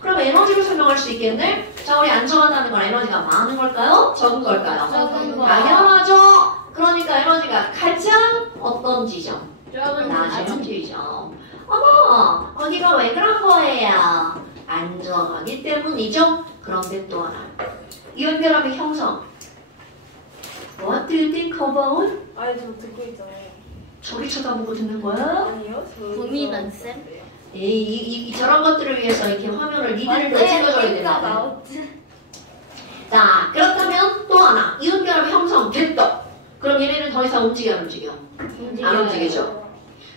그럼 에너지를 설명할 수 있겠네? 자, 우리 안정하다는 건 에너지가 많은 걸까요? 적은 걸까요? 적은 거. 당연하죠. 그러니까 에너지가 가장 어떤 지점? 낮은 지점. 어머, 어디가 왜 그런 거예요? 안정하기 때문이죠. 그런데 또 하나. 이온결합의 형성. What do you think about? 아니 저 듣고 있잖아요. 저기 쳐다보고 듣는 거야? 아니요. 본인은 쌤? 저런 것들을 위해서 이렇게 화면을 니들을 더 찍어줘야 된다. 자, 그렇다면 또 하나. 이온결합 형성 됐다. 그럼 얘네는 더 이상 움직여 안 움직여? 안 움직이죠.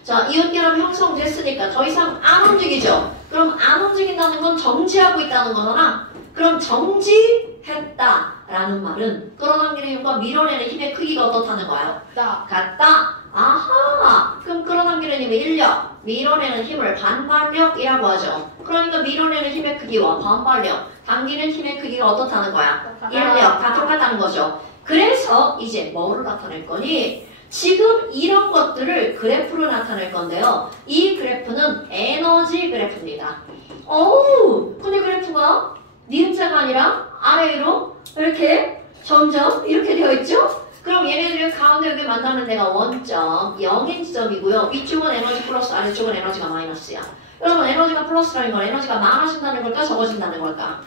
자, 이온결합 형성됐으니까 더 이상 안 움직이죠. 그럼 안 움직인다는 건 정지하고 있다는 거잖아. 그럼 정지했다라는 말은 끌어당기는 힘과 밀어내는 힘의 크기가 어떻다는 거야? 같다. 아하. 그럼 끌어당기는 힘의 인력, 밀어내는 힘을 반발력이라고 하죠. 그러니까 밀어내는 힘의 크기와 반발력, 당기는 힘의 크기가 어떻다는 거야? 인력 다 똑같다는 거죠. 그래서 이제 뭐로 나타낼 거니? 지금 이런 것들을 그래프로 나타낼 건데요. 이 그래프는 에너지 그래프입니다. 어우, 근데 그래프가 니은자가 아니라 아래로 이렇게 점점 이렇게 되어 있죠? 그럼 얘네들을 가운데 여기 만나는 데가 원점 0인 지점이고요. 위쪽은 에너지 플러스, 아래쪽은 에너지가 마이너스야. 여러분, 에너지가 플러스라는 건 에너지가 많아진다는 걸까, 적어진다는 걸까?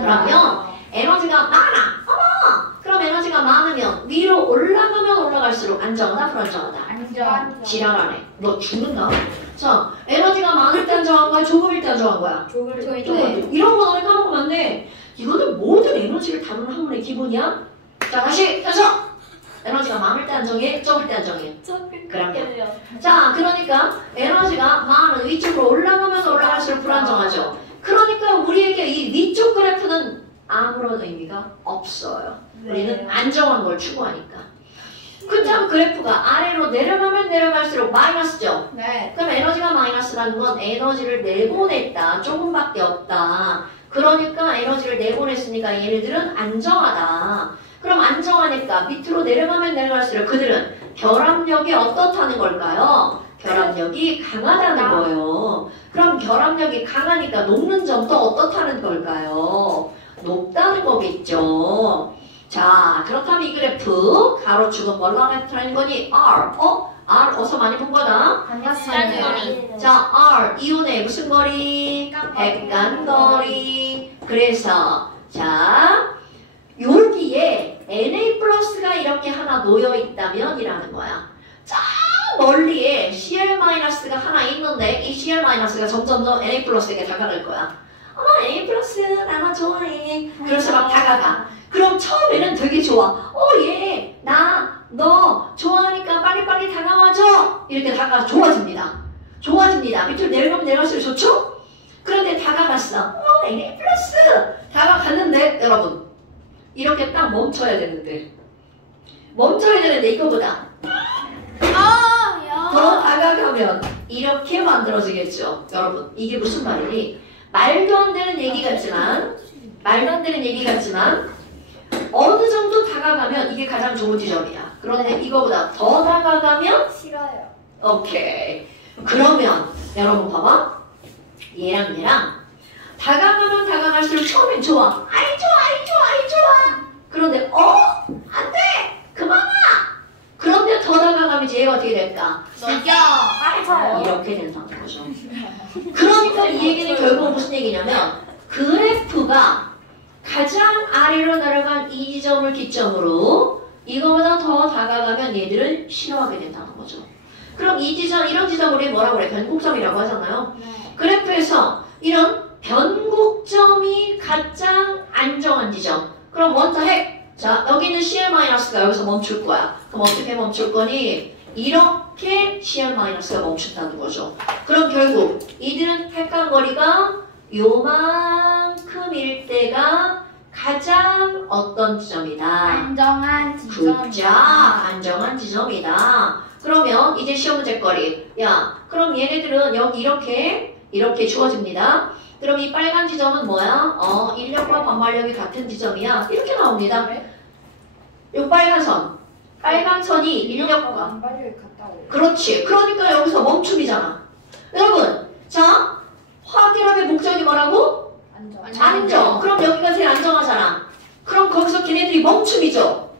그러면 에너지가 많아. 어머! 그럼 에너지가 많으면 위로 올라가면 올라갈수록 안정하다, 불안정하다? 안정. 지랄하네. 너 죽는다. 자, 에너지가 많을 때 안정한 거야? 조금일 때 안정한 거야? 조금 이런 거 너네 까먹으면 안 돼. 이거는 모든 에너지를 다루는 학문의 기본이야. 자, 다시 해서 에너지가 많을 때 안정해, 적을 때 안정해. 그럼요. 자, 그러니까 에너지가 많은 위쪽으로 올라가면 올라갈수록 불안정하죠. 그러니까 우리에게 이 위쪽 그래프는 아무런 의미가 없어요. 우리는 안정한 걸 추구하니까. 그렇다면 그래프가 아래로 내려가면 내려갈수록 마이너스죠. 네. 그럼 에너지가 마이너스라는 건 에너지를 내보냈다. 조금밖에 없다. 그러니까 에너지를 내보냈으니까 얘네들은 안정하다. 그럼 안정하니까 밑으로 내려가면 내려갈수록 그들은 결합력이 어떻다는 걸까요? 결합력이 강하다는 거예요. 그럼 결합력이 강하니까 녹는 점도 어떻다는 걸까요? 높다는 거겠죠. 자, 그렇다면 이 그래프 가로축은 뭘로 나타내는 거니? R. R 어서 많이 본 거다. 깐거리. 자, R 이온의 무슨 거리? 핵간거리. 그래서 자, 여기에 Na 플러스가 이렇게 하나 놓여 있다면 이라는 거야. 자, 멀리에 Cl 마이너스가 하나 있는데 이 Cl 마이너스가 점점 더 Na 플러스에게 다가갈 거야. 어머, Na 플러스 나나 좋아해. 그래서 막 다가가. 그럼 처음에는 되게 좋아. 얘, 너 좋아하니까 빨리빨리 다가와줘. 이렇게 다가가 좋아집니다. 좋아집니다. 밑으로 내려가면 내려갈수록 좋죠? 그런데 다가갔어. Na 플러스 다가갔는데 여러분 이렇게 딱 멈춰야 되는데 이거보다 더 다가가면 이렇게 만들어지겠죠. 여러분 이게 무슨 말이니? 말도 안 되는 얘기 같지만 어느 정도 다가가면 이게 가장 좋은 지점이야. 그런데 이거보다 더 다가가면 싫어요. 오케이. 그러면 여러분 봐봐. 얘랑 다가가면 다가갈수록 처음엔 좋아. 아이 좋아. 그런데 안 돼. 그만 와. 그런데 더 다가가면 이제 얘가 어떻게 될까? 이렇게 된다는 거죠. 그러니까 이 얘기는 결국 무슨 얘기냐면 그래프가 가장 아래로 내려간 이 지점을 기점으로 이거보다 더 다가가면 얘들을 싫어하게 된다는 거죠. 그럼 이 지점, 이런 지점을 우리 뭐라고 그래? 변곡점이라고 하잖아요. 그래프에서 이런 변곡점이 가장 안정한 지점. 그럼 원터 핵. 자, 여기는 Cl-가 여기서 멈출 거야. 그럼 어떻게 멈출 거니? 이렇게 Cl-가 멈춘다는 거죠. 그럼 결국 이들은 핵간거리가 요만큼일 때가 가장 어떤 지점이다? 안정한 지점. 굿자, 안정한 지점이다. 그러면 이제 시험 문제거리. 야, 그럼 얘네들은 여기 이렇게 주어집니다. 그럼 이 빨간 지점은 뭐야? 인력과 반발력이 같은 지점이야. 이렇게 나옵니다. 이 빨간 선이 인력과 반발력이 같다고. 그렇지. 그러니까 여기서 멈춤이잖아. 여러분, 자, 화학결합의 목적이 뭐라고? 안정. 안정. 그럼 여기가 제일 안정하잖아. 그럼 거기서 걔네들이 멈춤이죠.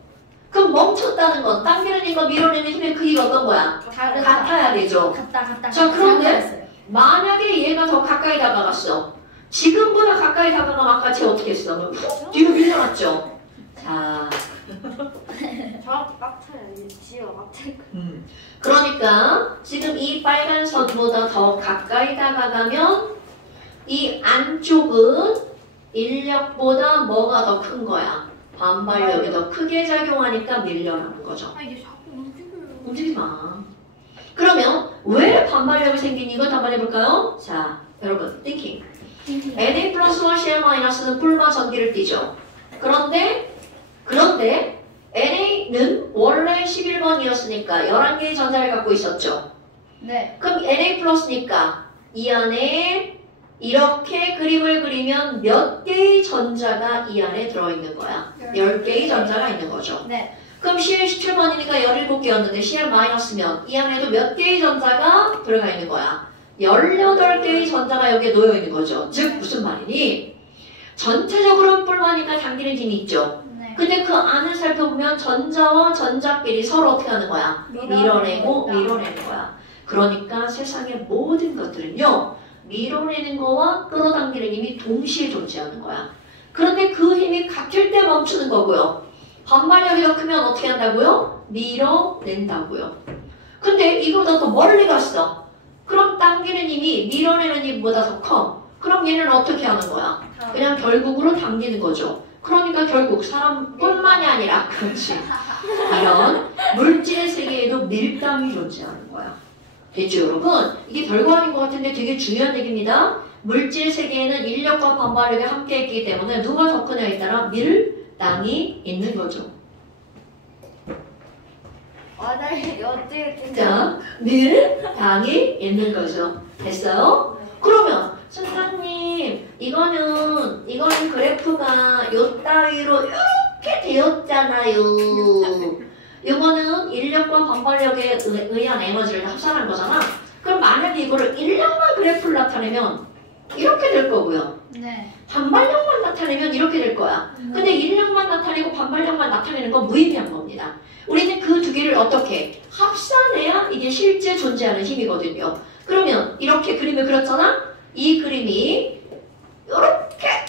그럼 멈췄다는 건 당기는 힘과 밀어내는 힘의 크기가 어떤 거야? 같아야 되죠. 갔다. 자, 그런데 잘못했어요. 만약에 얘가 더 가까이 다가갔어. 지금보다 가까이 다가가면 아까 쟤 어떻게 했어? 그럼 훅 뒤로 밀려났죠. 자, 저한테 빡쳐요. 지혜가 빡칠 거. 그러니까 지금 이 빨간 선보다 더 가까이 다가가면 이 안쪽은 인력보다 뭐가 더 큰 거야? 반발력이 더 크게 작용하니까 밀려나는 거죠. 아 이게 자꾸 움직여요. 움직이지 마. 그러면 왜 반발력이 생긴 이거 한번 해볼까요? 자, 여러분, thinking. Na 플러스와 Cl 마이너스는 뿔과 전기를 띠죠. 그런데 Na는 원래 11번이었으니까 11개의 전자를 갖고 있었죠. 네. 그럼 Na 플러스니까 이 안에 이렇게 그림을 그리면 몇 개의 전자가 이 안에 들어있는 거야? 10개의 전자가 있는 거죠. 네. 그럼 Cl 17번이니까 17개였는데 Cl 마이너스면 이 안에도 몇 개의 전자가 들어가 있는 거야? 18개의 전자가 여기에 놓여 있는 거죠. 즉 무슨 말이니? 전체적으로 뿔마니까 당기는 힘이 있죠. 네. 근데 그 안을 살펴보면 전자와 전자끼리 서로 어떻게 하는 거야? 밀어내고 밀어내는 거야. 그러니까 세상의 모든 것들은요. 밀어내는 거와 끌어당기는 힘이 동시에 존재하는 거야. 그런데 그 힘이 같을 때 멈추는 거고요. 반발력이 더 크면 어떻게 한다고요? 밀어낸다고요. 근데 이거보다 더 멀리 갔어. 그럼 당기는 힘이 밀어내는 힘보다 더 커. 그럼 얘는 어떻게 하는 거야? 그냥 결국으로 당기는 거죠. 그러니까 결국 사람뿐만이 아니라 그렇지. 이런 물질의 세계에도 밀당이 존재하는 거야. 됐죠, 여러분? 이게 별거 아닌 것 같은데 되게 중요한 얘기입니다. 물질 세계에는 인력과 반발력이 함께 있기 때문에 누가 더 크냐에 따라 밀당이 있는 거죠. 어떻게 자, 밀당이 있는 거죠. 됐어요? 그러면 선생님, 이거는 그래프가 요 따위로 이렇게 되었잖아요. 이거는 인력과 반발력에 의한 에너지를 합산한 거잖아. 그럼 만약에 이거를 인력만 그래프를 나타내면 이렇게 될 거고요. 네. 반발력만 나타내면 이렇게 될 거야. 근데 인력만 나타내고 반발력만 나타내는 건 무의미한 겁니다. 우리는 그 두 개를 어떻게 합산해야 이게 실제 존재하는 힘이거든요. 그러면 이렇게 그림을 그렸잖아? 이 그림이 이렇게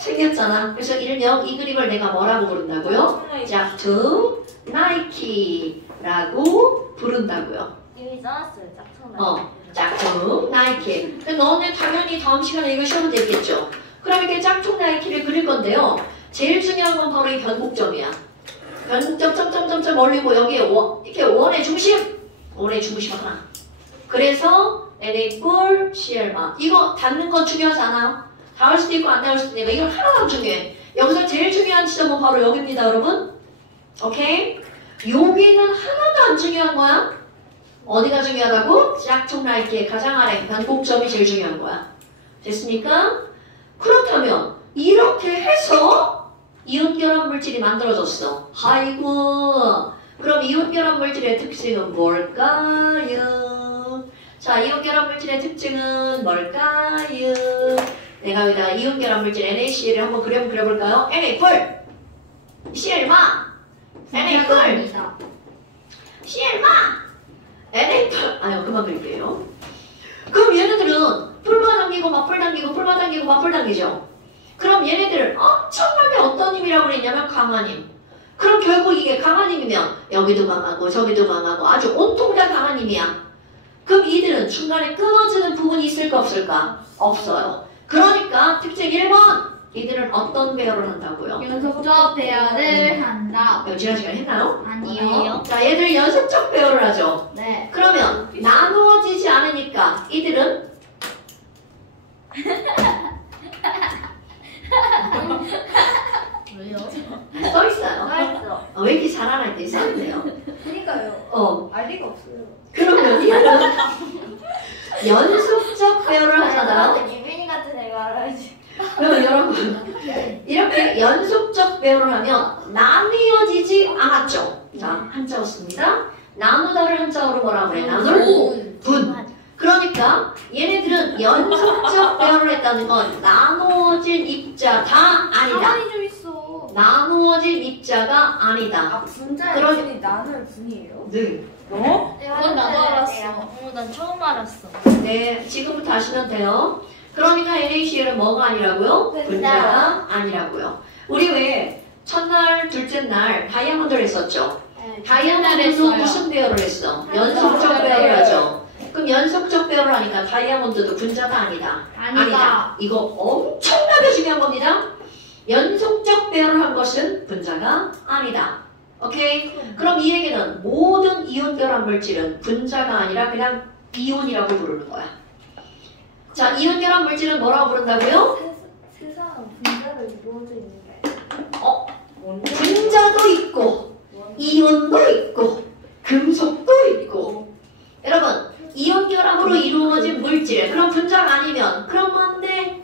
생겼잖아. 그래서 일명 이 그림을 내가 뭐라고 부른다고요? 짝퉁 나이키라고 부른다고요. 이미 써놨어요. 짝퉁. 짝퉁 나이키. 너네 당연히 다음 시간에 이거 시험은 되겠죠. 그럼 이렇게 짝퉁 나이키를 그릴 건데요. 제일 중요한 건 바로 이 변곡점이야. 변곡점 점점점점 올리고 여기에 이렇게 원의 중심 하나. 그래서 Na 뿔 Cl 마. 이거 닿는 건 중요하지 않아요? 닿을 수도 있고 안 닿을 수도 있고 이건 하나도 안 중요해. 여기서 제일 중요한 지점은 바로 여기입니다, 여러분. 오케이? 여기는 하나도 안 중요한 거야. 어디가 중요하다고? 짝퉁 나이키의 가장 아래 변곡점이 제일 중요한 거야. 됐습니까? 그렇다면 이렇게 해서 이온결합 물질이 만들어졌어. 아이고. 그럼 이온결합 물질의 특징은 뭘까요? 자, 이온결합 물질의 특징은 뭘까요? 내가 여기다 이온결합 물질 NaCl을 한번 그려볼까요? Na 뿔 Cl 마 Na 뿔 Cl 마 Na 뿔 아유 그만 그릴게요. 그럼 얘네들은 뿔만 당기고 맞뿔 당기고 뿔만 당기고 맞뿔 당기죠. 그럼 얘네들은 엄청나게 어떤 힘이라고 그랬냐면 강한 힘. 그럼 결국 이게 강한 힘이면 여기도 강하고 저기도 강하고 아주 온통 다 강한 힘이야. 그럼 이들은 중간에 끊어지는 부분이 있을까 없을까? 없어요. 그러니까 특징 1번 이들은 어떤 배열을 한다고요? 연속적 배열을 한다. 지난 시간에 했나요? 아니요. 자, 얘들 연속적 배열을 하죠. 네. 그러면 나누어지지 않으니까 이들은 왜요? 써 있어요. 써있어. 왜 이렇게 잘하나 했더니 써 있네요. 그니까요. 알 리가 없어요. 그러면 이들은 연속적 배열을 하잖아요. 유빈이 같은 애가 알아야지. 그러면 여러분 이렇게 연속적 배열을 하면 나뉘어지지 않았죠. 자, 한자어 씁니다. 나누다를 한자어로 뭐라 그래? 나눌 분. 그러니까 얘네들은 연속적 배열을 했다는 건 나누어진 입자 다 아니다. 가만히 좀 있어. 나누어진 입자가 아니다. 분자의 그런- 분이 나눌 분이에요? 네. 어? 그건 나도 알았어. 난 처음 알았어. 네, 지금부터 아시면 돼요. 그러니까 NaCl은 뭐가 아니라고요? 분자가 아니라고요. 우리 왜 첫날, 둘째 날 다이아몬드를 했었죠? 다이아몬드도 했어요. 무슨 배열을 했어? 연속적 배열을 하죠. 그럼 연속적 배열을 하니까 다이아몬드도 분자가 아니다. 아니다. 이거 엄청나게 중요한 겁니다. 연속적 배열을 한 것은 분자가 아니다. 오케이? 그럼 이 얘기는 모든 이온 결합 물질은 분자가 아니라 그냥 이온이라고 부르는 거야. 자, 이온 결합 물질은 뭐라고 부른다고요? 세상은 분자로 이루어져 있는 게 분자도 있고 이온도 있고 금속도 있고. 여러분, 이온 결합으로 이루어진 물질, 그럼 분자가 아니면 그럼 뭔데?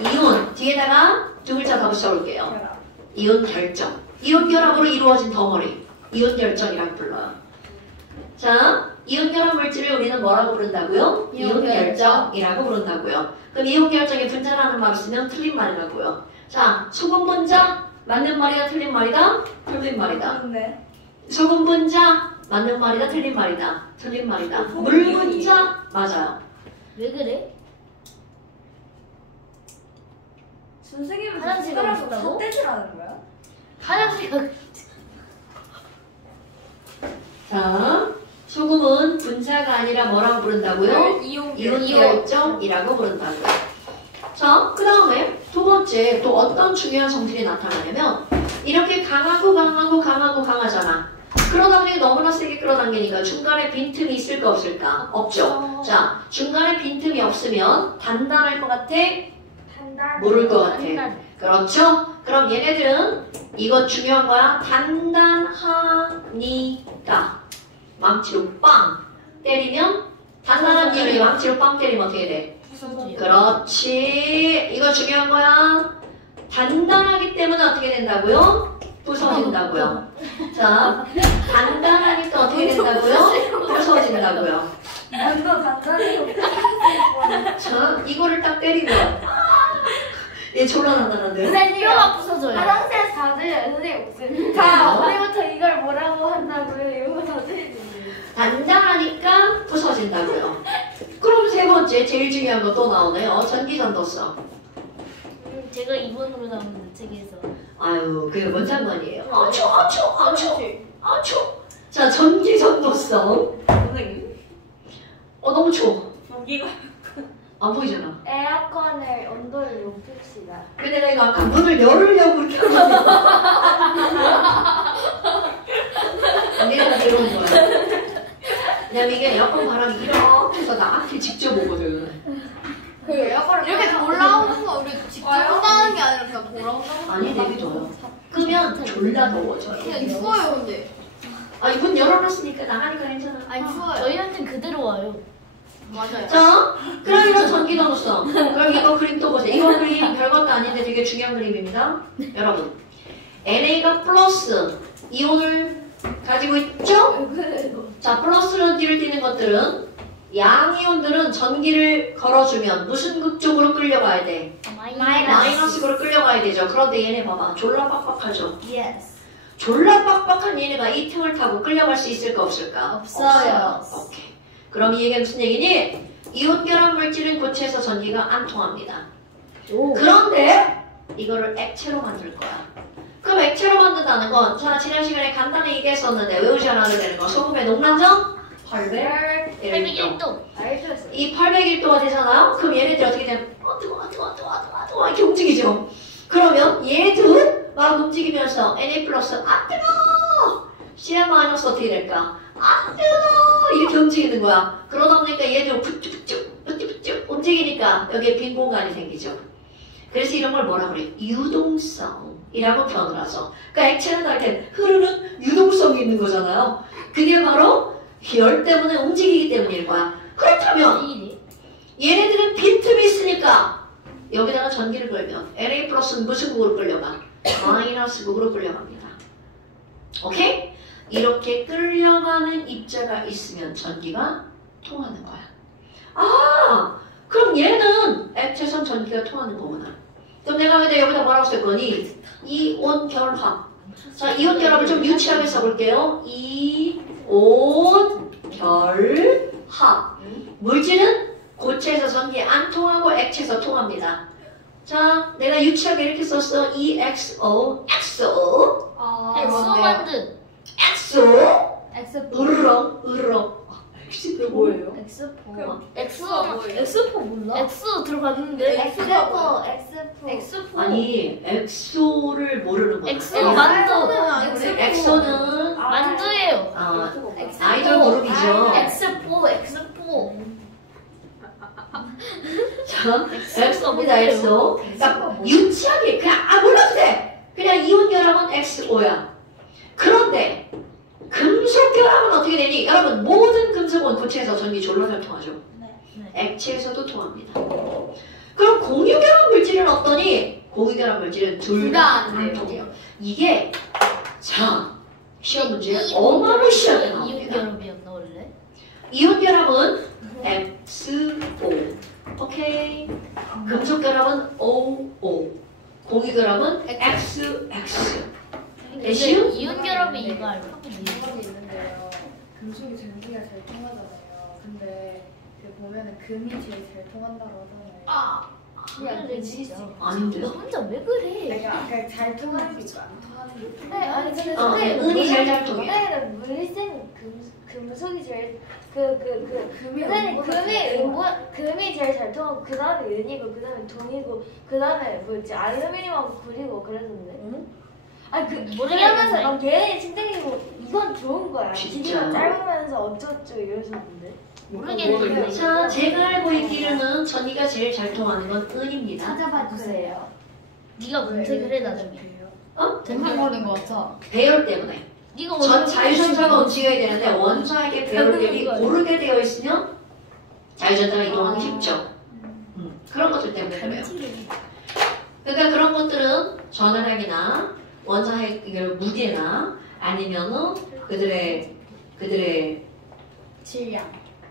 이온 뒤에다가 두 글자 더 붙여볼게요. 이온 결정. 이온 결합으로 이루어진 덩어리. 이온 결정이라고 불러요. 자, 이온 결합 물질을 우리는 뭐라고 부른다고요? 이온 결정이라고 부른다고요. 그럼 이온 결정이 분자라는 말을 쓰면 틀린 말이라고요. 자, 소금 분자 맞는 말이다, 틀린 말이다? 틀린 말이다. 근데 소금 분자 맞는 말이다, 틀린 말이다. 틀린 말이다. 물 분자 맞아요. 왜 그래? 선생님은 화장실 가고 숟가락으로 싶다고? 삿대질하는 거야? 화장실 가. 자, 소금은 분자가 아니라 뭐라고 부른다고요? 이온 이온 결정이라고 부른다고요. 자, 그 다음에 두 번째 또 어떤 중요한 성질이 나타나냐면 이렇게 강하잖아. 그러다 보니 너무나 세게 끌어당기니까 중간에 빈틈이 있을까 없을까? 없죠. 자, 중간에 빈틈이 없으면 단단할 것 같아? 모를 것 같아. 그렇죠? 그럼 얘네들은 이건 중요한 거야. 단단하니까 망치로 빵 때리면 단단한 이유에 망치로 빵 때리면 어떻게 돼? 그렇지. 이거 중요한 거야. 단단하기 때문에 어떻게 된다고요? 부서진다고요. 자, 단단하니까 어떻게 된다고요? 부서진다고요. 완전 단단해서 자, 이거를 딱 때리면 얘 졸라 단단한데요? 뼈가 부서져요. 화장실에서 다 들려요. 선생님 목소리. 어? 자, 우리부터 이걸 뭐라고 한다고요? 이런 거 다 들리는데. 단단하니까 부서진다고요. 그럼 세 번째 제일 중요한 거 또 나오네요. 전기전도성. 제가 2번으로 나오는 책에서. 아유, 그게 뭔 상관이에요? 아추. 자, 전기전도성. 선생님. 너무 추워. 무기가 안 보이잖아. 에어컨을 온도를 높입시다. 근데 내가 아까 문을 열으려고 이렇게 하는데 내가 들어온 거야. 왜냐면 이게 에어컨 바람이 이렇게 해서 나한테 직접 오거든. 그 에어컨을 이렇게 돌아오는 거 우리 직접 한다는 게 아니라 그냥 돌아온다는 거. 아니, 내비둬요. 끄면 졸라 더워져요. 그냥 추워요 근데. 아니, 문 열어놨으니까 나가니까 괜찮아. 아니 추워요. 저희한테는 그대로 와요. 맞아요. 자, 그럼 이런 전기전도성. 그럼 이거 그림 또 보세요. 이거 그림 별것도 아닌데 되게 중요한 그림입니다. 여러분, NA가 플러스 이온을 가지고 있죠? 자, 플러스 전기를 띠는 것들은 양이온들은 전기를 걸어주면 무슨 극 쪽으로 끌려가야 돼? 마이너스로 끌려가야 되죠. 그런데 얘네 봐봐. 졸라 빡빡하죠? Yes. 졸라 빡빡한 얘네가 이 틈을 타고 끌려갈 수 있을까 없을까? 없어요. 오케이. 그럼 이 얘기는 무슨 얘기니? 이온 결합 물질은 고체에서 전기가 안 통합니다. 그런데 이거를 액체로 만들 거야. 그럼 액체로 만든다는 건 자, 지난 시간에 간단히 얘기했었는데 외우지 않아도 되는 거. 소금의 농란점 801도. 801도. 알죠? 이 801도가 되잖아요? 그럼 얘네들이 어떻게 되면 뜨거워 이렇게 움직이죠. 그러면 얘도 막 움직이면서 Na 플러스 뜨거워! Cl 마이너스 어떻게 될까? 뜨거워! 이렇게 움직이는 거야. 그러다 보니까 얘도 푸쭉 움직이니까 여기에 빈 공간이 생기죠. 그래서 이런 걸 뭐라 그래? 유동성이라고 표현을 하죠. 그러니까 액체는 이렇게 흐르는 유동성이 있는 거잖아요. 그게 바로 열 때문에 움직이기 때문일 거야. 그렇다면 얘네들은 빈틈이 있으니까 여기다가 전기를 걸면 Na 플러스는 무슨 극으로 끌려가? 마이너스 극으로 끌려갑니다. 오케이? 이렇게 끌려가는 입자가 있으면 전기가 통하는 거야. 아! 그럼 그럼 얘는 액체선 전기가 통하는 거구나. 그럼 내가 근데 여기다 뭐라고 쓸 거니? 이온 결합. 자, 이온 결합을 좀 유치하게 써볼게요. 이온 결합. 물질은 고체에서 전기 안 통하고 액체에서 통합니다. 자, 내가 유치하게 이렇게 썼어. EXO, XO, 엑소만드. XO, 엑스포. 으르렁. 그게 뭐예요? 엑스포. 뭐예요? 엑스포 몰라? 엑스 들어갔는데. 엑스포. 엑스포. 아니, 엑소를 모르는 거야. 엑소 만두. 엑소는 만두예요. 아이돌 그룹이죠. 엑스포. 엑스포. 자, 엑소입니다, 엑소. 그러니까 유치하게 그냥 몰라도 돼. 그냥 이온 결합은 XO야. 그런데 금속 결합은 어떻게 되니? 여러분 모든 금속은 고체에서 전기 졸라 잘 통하죠. 액체에서도 통합니다. 그럼 공유 결합 물질은 어떠니? 공유 결합 물질은 둘 다 안 통해요. 이게 자 시험 문제에 어마무시하게 이온 나옵니다. 결합이었나 원래? 이온 결합은 XO. 오케이. 금속 결합은 OO. 공유 결합은 XX. 대신 이온 결합이 이거 알고 금속이 있는데요. 금속이 전기가 잘 통하잖아요. 근데 그 보면은 금이 제일 잘 통한다고 하잖아요. 그래 진짜. 아닌데. 너 혼자 왜 그래? 내가 아까 잘 통하는 게 있고 안 통하는 게 있고. 네, 아니 근데 어, 선생님 은이 잘 통해. 선생님 물리쌤 금속이 제일 금이 선생님 은보다 금이 제일 잘 통하고 그 다음에 은이고 그 다음에 동이고 그 다음에 뭐였지 알루미늄하고 구리고 그랬는데. 아니 그러면서 막 걔네 칭찬이고 이건 좋은 거야. 진짜? 길이가 짧으면서 어쩌고 이러셨는데. 모르겠는데. 자, 제가 알고 있기로는 전기가 제일 잘 통하는 건 은입니다. 찾아봐 주세요. 네가 검색을 해 나중에. 댕강거리는 거 같아. 배열 때문에. 네가 전 자유전자가 움직여야 되는데 원자에게 배열력이 고르게 되어 있으면 자유전자가 이동하기 쉽죠. 그런 것들 때문에 그래요. 그러니까 그런 것들은 전화량이나 원자핵 무게나 아니면은 그들의 질량.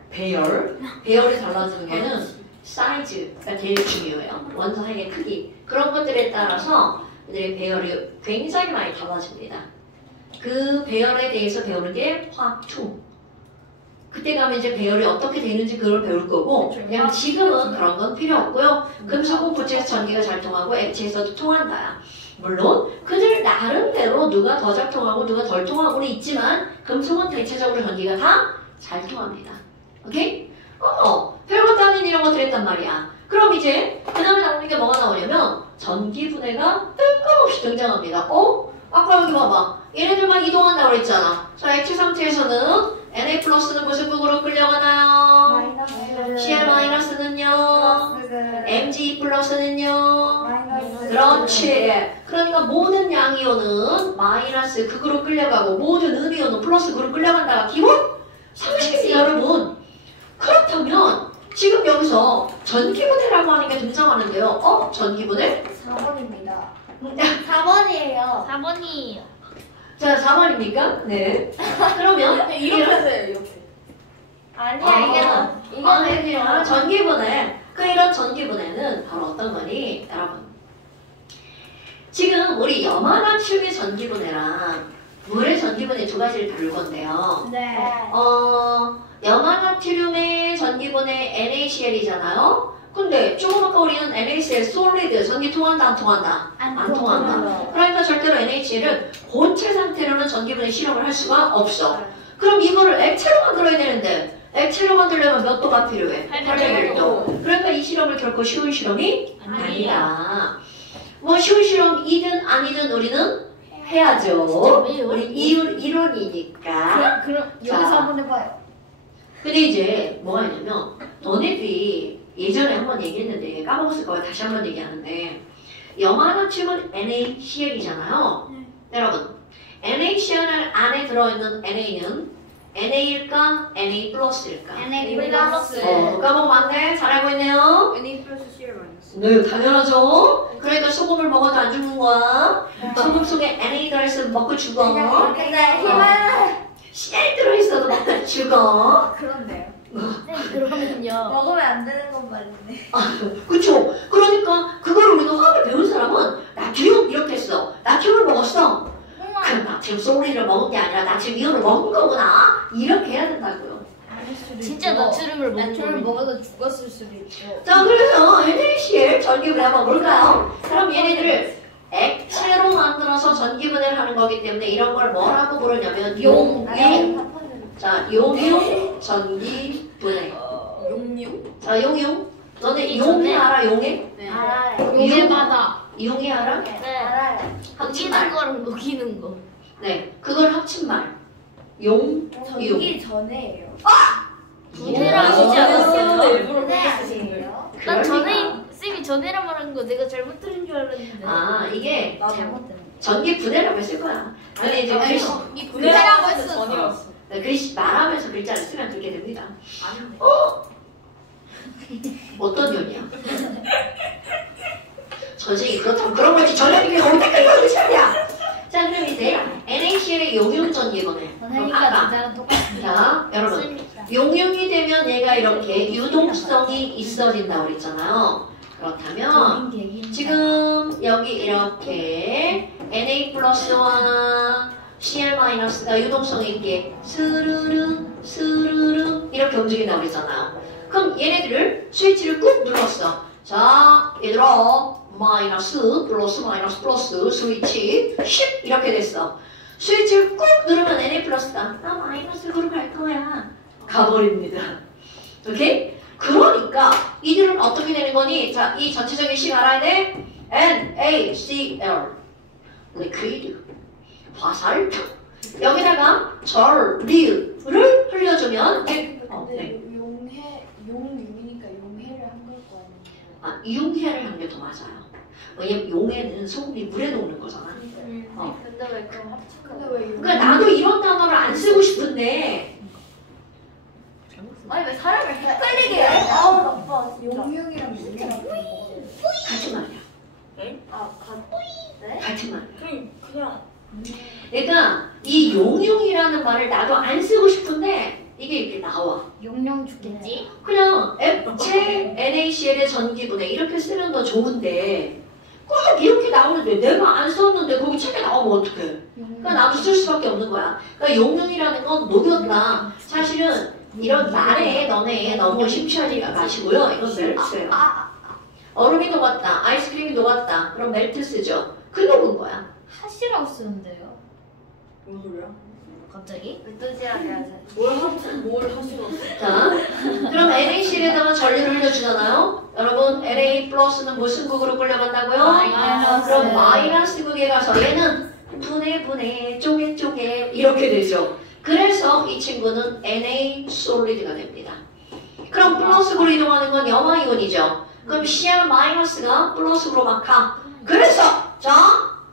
배열이 달라지는 거는 사이즈가 제일 중요해요. 원자핵의 크기 그런 것들에 따라서 그들의 배열이 굉장히 많이 달라집니다. 그 배열에 대해서 배우는 게 화학 2. 그때 가면 이제 배열이 어떻게 되는지 그걸 배울 거고 그냥 지금은 그런 건 필요 없고요. 금속은 고체에서 전기가 잘 통하고 액체에서도 통한다. 물론 그들 나름대로 누가 더 잘 통하고 누가 덜 통하고는 있지만 금속은 대체적으로 전기가 다 잘 통합니다. 오케이? 별것도 아닌 이런 것들 했단 말이야. 그럼 이제 그 다음에 나오는 게 뭐가 나오냐면 전기분해가 뜬금없이 등장합니다. 아까 여기 봐봐. 얘네들만 이동한다고 그랬잖아. 자, 액체 상태에서는 Na 플러스는 무슨 극으로 끌려가나요? Cl-는요? Mg 플러스는요? 그렇지. 그러니까 모든 양이온은 마이너스 극으로 끌려가고 모든 음이온은 플러스 극으로 끌려간다가 기본 상식입니다, 여러분. 그렇다면 지금 여기서 전기분해라고 하는 게 등장하는데요. 전기분해? 4번입니다. 4번이에요. 4번이에요. 자, 4번입니까? 네. 그러면 이렇게 하세요, 이렇게. 아니야 이거는 전기분해. 이런 전기분해는 바로 어떤 거니? 여러분. 지금 우리 염화나트륨의 전기분해랑 물의 전기분해 두 가지를 다룰 건데요. 네. 염화나트륨의 전기분해 NaCl이잖아요. 근데 조금 아까 우리는 NaCl 솔리드 전기 통한다 안 통한다? 안 통한다. 그러니까 절대로 NaCl은 고체 상태로는 전기분해 실험을 할 수가 없어. 그럼 이거를 액체로 만들어야 되는데 액체로 만들려면 몇 도가 필요해? 801도. 그러니까 이 실험을 결코 쉬운 실험이 아니다. 뭐 쉬운 실험이든 아니든 우리는 해야죠. 우리 이론이니까. 그럼 여기서 한번 해봐요. 근데 이제 뭐가 있냐면 너네들이 예전에 한번 얘기했는데 까먹었을 거예요. 다시 한번 얘기하는데 염화나트륨은 NaCl이잖아요. 여러분 NaCl 안에 들어있는 Na는 NA일까? NA 플러스일까? NA 플러스. 까먹으면 안 돼. 잘 알고 있네요. NA 플러스 CL 마이너스. 네, 당연하죠. 그러니까 소금을 먹어도 안 죽는 거야. 소금 속에 NA 들어있으면 먹고 죽어. 근데 희망은 CL 들어있어도 먹고 죽어. 그런데요. 그러면요. 먹으면 안 되는 건 말이네. 그쵸? 그러니까 그걸 우리가 화학을 배운 사람은 나트륨 이렇게 했어. 나트륨을 먹었어. 그럼 나트륨 솔리드를 먹은 게 아니라 나트륨 이온을 먹은 거구나. 이렇게 해야 된다고요. 진짜 나트륨을 나트륨을 먹어서 죽었을 수도 있고. 자, 그래서 NaCl 전기분해 한번 볼까요? 그럼 얘네들을 액체로 만들어서 전기분해를 하는 거기 때문에 이런 걸 뭐라고 부르냐면 용융. 자, 용융 전기분해. 용용? 자, 용융. 너네 용해 알아? 용해? 네. 알아요. 용해바다. 용해 알아? 네, 알아요. 합친말. 녹이는 거랑 녹이는 거. 네, 그걸 합친말. 용, 전기 전에예요. 분해랑 용. 하시지 않았어요? 일부러 네, 그렇게 쓰신 거예요? 난 전에 그러니까. 쌤이 전에랑 말한 거 내가 잘못 들은 줄 알았는데. 아, 이게 잘못된. 전기 분해라고 했을 거야. 근데 이제 글씨, 이 분해라고 분해라고 했었어. 전이었어. 글씨 말하면서 글자를 쓰면 그렇게 됩니다. 아닌데. 어떤 년이야? 선생님 그렇다면 그런 거지 전략이 어떻게 그런 시작이야? 자, 그럼 이제 NaCl의 용융 전기분해. 그럼 선생님과 아까 주자는 똑같습니다. 자, 여러분 용융이 되면 얘가 이렇게 유동성이 있어진다고 그랬잖아요. 그렇다면 지금 여기 이렇게 Na 플러스와 Cl 마이너스가 유동성 있게 스르르 스르르 이렇게 움직인다고 그랬잖아요. 그럼 얘네들을 스위치를 꾹 눌렀어. 자, 얘들아 마이너스 플러스 마이너스 플러스 스위치 10 이렇게 됐어. 스위치를 꾹 누르면 Na 플러스가 나 마이너스로 갈 거야. 가버립니다. 오케이? 그러니까 이들은 어떻게 되는 거니? 자, 이 전체적인 식 알아야 돼? NaCl 리퀴드 화살표 여기다가 전류를 흘려주면 근데 네. 용유니까 용해를 한 걸 거 아니에요? 아, 융해를 한 게 더 맞아요. 왜냐면 용해는 소금이 물에 녹는 거잖아. 근데 왜 그럼 합친 거? 근데 왜 용? 그러니까 나도 이런 단어를 안 쓰고 싶은데 아니 왜 사람을 헷갈리게 해? 아우 나빠. 용융이랑 용이랑 같은 말이야. 네? 같은 말. 그냥 그러니까 이 용융이라는 말을 나도 안 쓰고 싶은데 이게 이렇게 나와. 용령 죽겠지? 그냥 액체 NaCl의 전기분해 이렇게 쓰면 더 좋은데 꼭 이렇게 나오는데 내가 안 썼는데 거기 책에 나오면 어떡해. 그러니까 나도 쓸 수밖에 없는 거야. 그러니까 용융이라는 건 녹였다. 사실은 이런 말에 너네 너무 심취하지 마시고요. 이건 멜트예요. 얼음이 녹았다. 아이스크림이 녹았다. 그럼 멜트 쓰죠. 그 녹은 거야. 하시라고 쓰는데요. 무슨 소리야? 갑자기? 의도지하게 하자. 뭘 하시고 자, 그럼 NaCl에다가 전류를 흘려주잖아요. 여러분, Na 플러스는 무슨 극으로 끌려간다고요? 마이너스. 그럼 마이너스 극에 가서 얘는 분해 쪼개 이렇게 되죠. 그래서 이 친구는 Na 솔리드가 됩니다. 그럼 플러스로 이동하는 건 염화이온이죠. 그럼 Cl 마이너스가 플러스로 막 가. 그래서 자,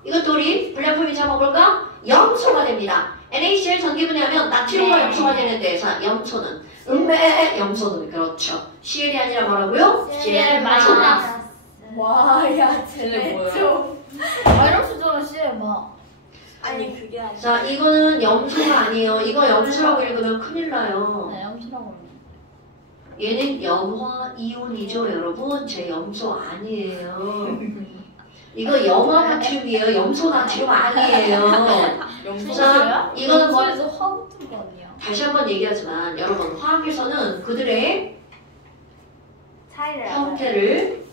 이것도 우리 분량품이 잡아볼까? 염소가 됩니다. NaCl 전기분해하면 나트륨과 염소가 되는데 자, 염소는 염소는 그렇죠. Cl이 아니라 뭐라고요? Cl 마이너스. 와야 쟤네 뭐야? 마이너스잖아, 씨의 막. 아니 그게 아니라. 자, 이거는 염소가 아니에요. 이거 염소라고 읽으면 큰일 나요. 네, 염소라고 그러네. 얘는 염화 이온이죠, 여러분. 제 염소 아니에요. 이거 염화 나트륨이에요. 염소 나트륨 아니에요. 자, 이거는 뭐 염소에서 화학 들은 거 아니야? 다시 한번 얘기하지만 여러분 화학에서는 그들의 차이를 알아요. 형태를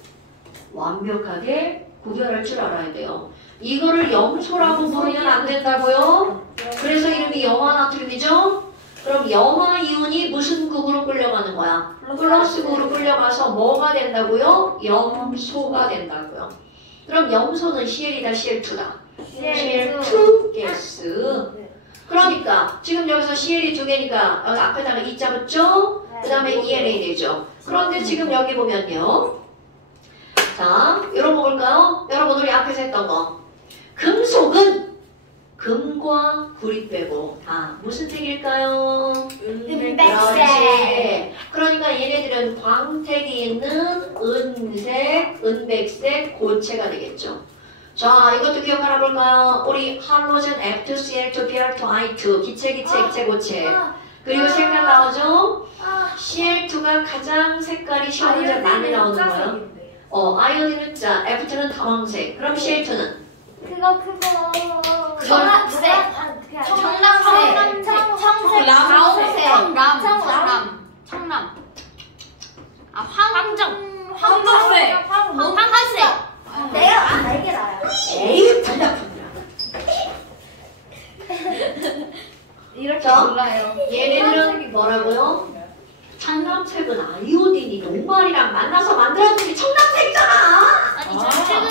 완벽하게 구별할 줄 알아야 돼요. 이거를 염소라고 부르면 안 된다고요? 그래서 이름이 염화 나트륨이죠? 그럼 염화 이온이 무슨 극으로 끌려가는 거야? 플러스 극으로 끌려가서 뭐가 된다고요? 염소가 된다고요. 그럼 염소는 Cl이다, Cl2다. Cl2 가스. 그러니까 지금 여기서 Cl이 두 개니까 여기 앞에다가 2자 붙죠? 그 다음에 ENA 되죠. 그런데 지금 여기 보면요. 자, 이런 거 볼까요? 여러분 우리 앞에서 했던 거. 금속은 금과 구리 빼고 다 무슨 색일까요? 그렇지. 그러니까 얘네들은 광택이 있는 은색, 은백색 고체가 되겠죠. 자, 이것도 기억 알아볼까요? 우리 할로젠 F2CL2 PR2I2 기체 액체 고체 그리고 색깔 나오죠? 얘가 가장 색깔이 시험 문제 많이 나오는 거야. 아이오딘은 자, F2는 다황색. 그럼 C2는? 그거 청록색. 청藍색. 청람. 아, 황정색. 황색. 내가 이게 나야. 에이, 단답합니다. 이렇게 자, 몰라요. 얘네들은 뭐라고요? 청藍색은 아이오딘이 녹말이랑 만나서 만들어진 게 청藍색이잖아. 아니, 저 최근에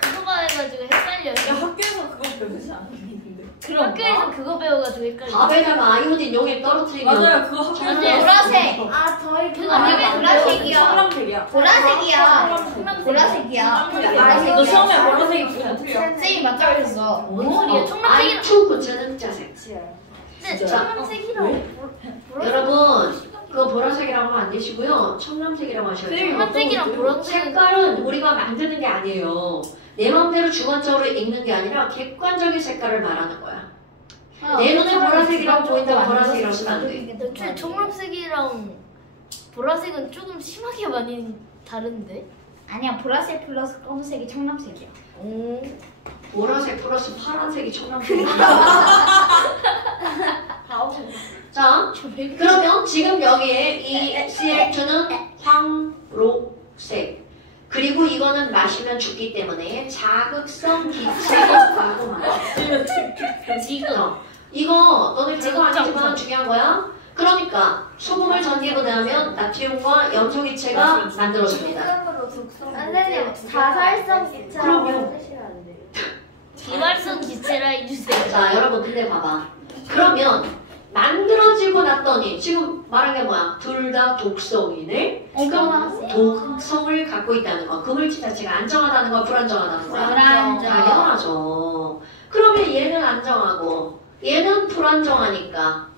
그거 봐가지고 헷갈려요. 야, 학교에서 그거 배우지 않았는데. 학교에서 그거 배워가지고 헷갈려요. 밥에다가 아이오딘 용액 떨어뜨리면 맞아요, 그거 학교에서. 보라색. 아 저희 그거 되게 보라색이야. 청량색이야. 보라색이야. 너 시험에 보라색이 무슨 틀려? 쌤이 맞다고 했어. 뭔 소리야? 청록색이랑. I2 고체는 흑자색. 네, 자, 청록색이랑. 여러분 그거 보라색이라고 하면 안 되시고요. 청藍색이라고 하셔야죠. 청록색이랑 보라색은 색깔은 우리가 만드는 게 아니에요. 내 마음대로 주관적으로 읽는 게 아니라 객관적인 색깔을 말하는 거야. 내 눈에 보라색이라고 보인다고 보라색이라고 쓰면 안 돼. 애초에 청록색이랑 보라색은 조금 심하게 많이 다른데? 아니야 보라색 플러스 검은색이 청藍색이야. 보라색 플러스 파란색이 청藍색이야. 자, 그러면 지금 여기에 이 CF2는 황록색. 그리고 이거는 마시면 죽기 때문에 자극성 기체로 가고 말이야. 지금. 이거 너네 별거 아니지만 중요한 거야. 그러니까 소금을 전기분해하면 나트륨과 염소기체가 만들어집니다. 선생님 자살성 기체라고 그럼요. 쓰시면 안 돼요. 비활성 기체라 해주세요. 자, 여러분 근데 봐봐. 그러면 만들어지고 났더니 지금 말한 게 뭐야? 둘 다 독성이네. 그럼 독성을 갖고 있다는 거. 그 물질 자체가 안정하다는 거, 불안정하다는 거야. 당연하죠. 그러면 얘는 안정하고 얘는 불안정하니까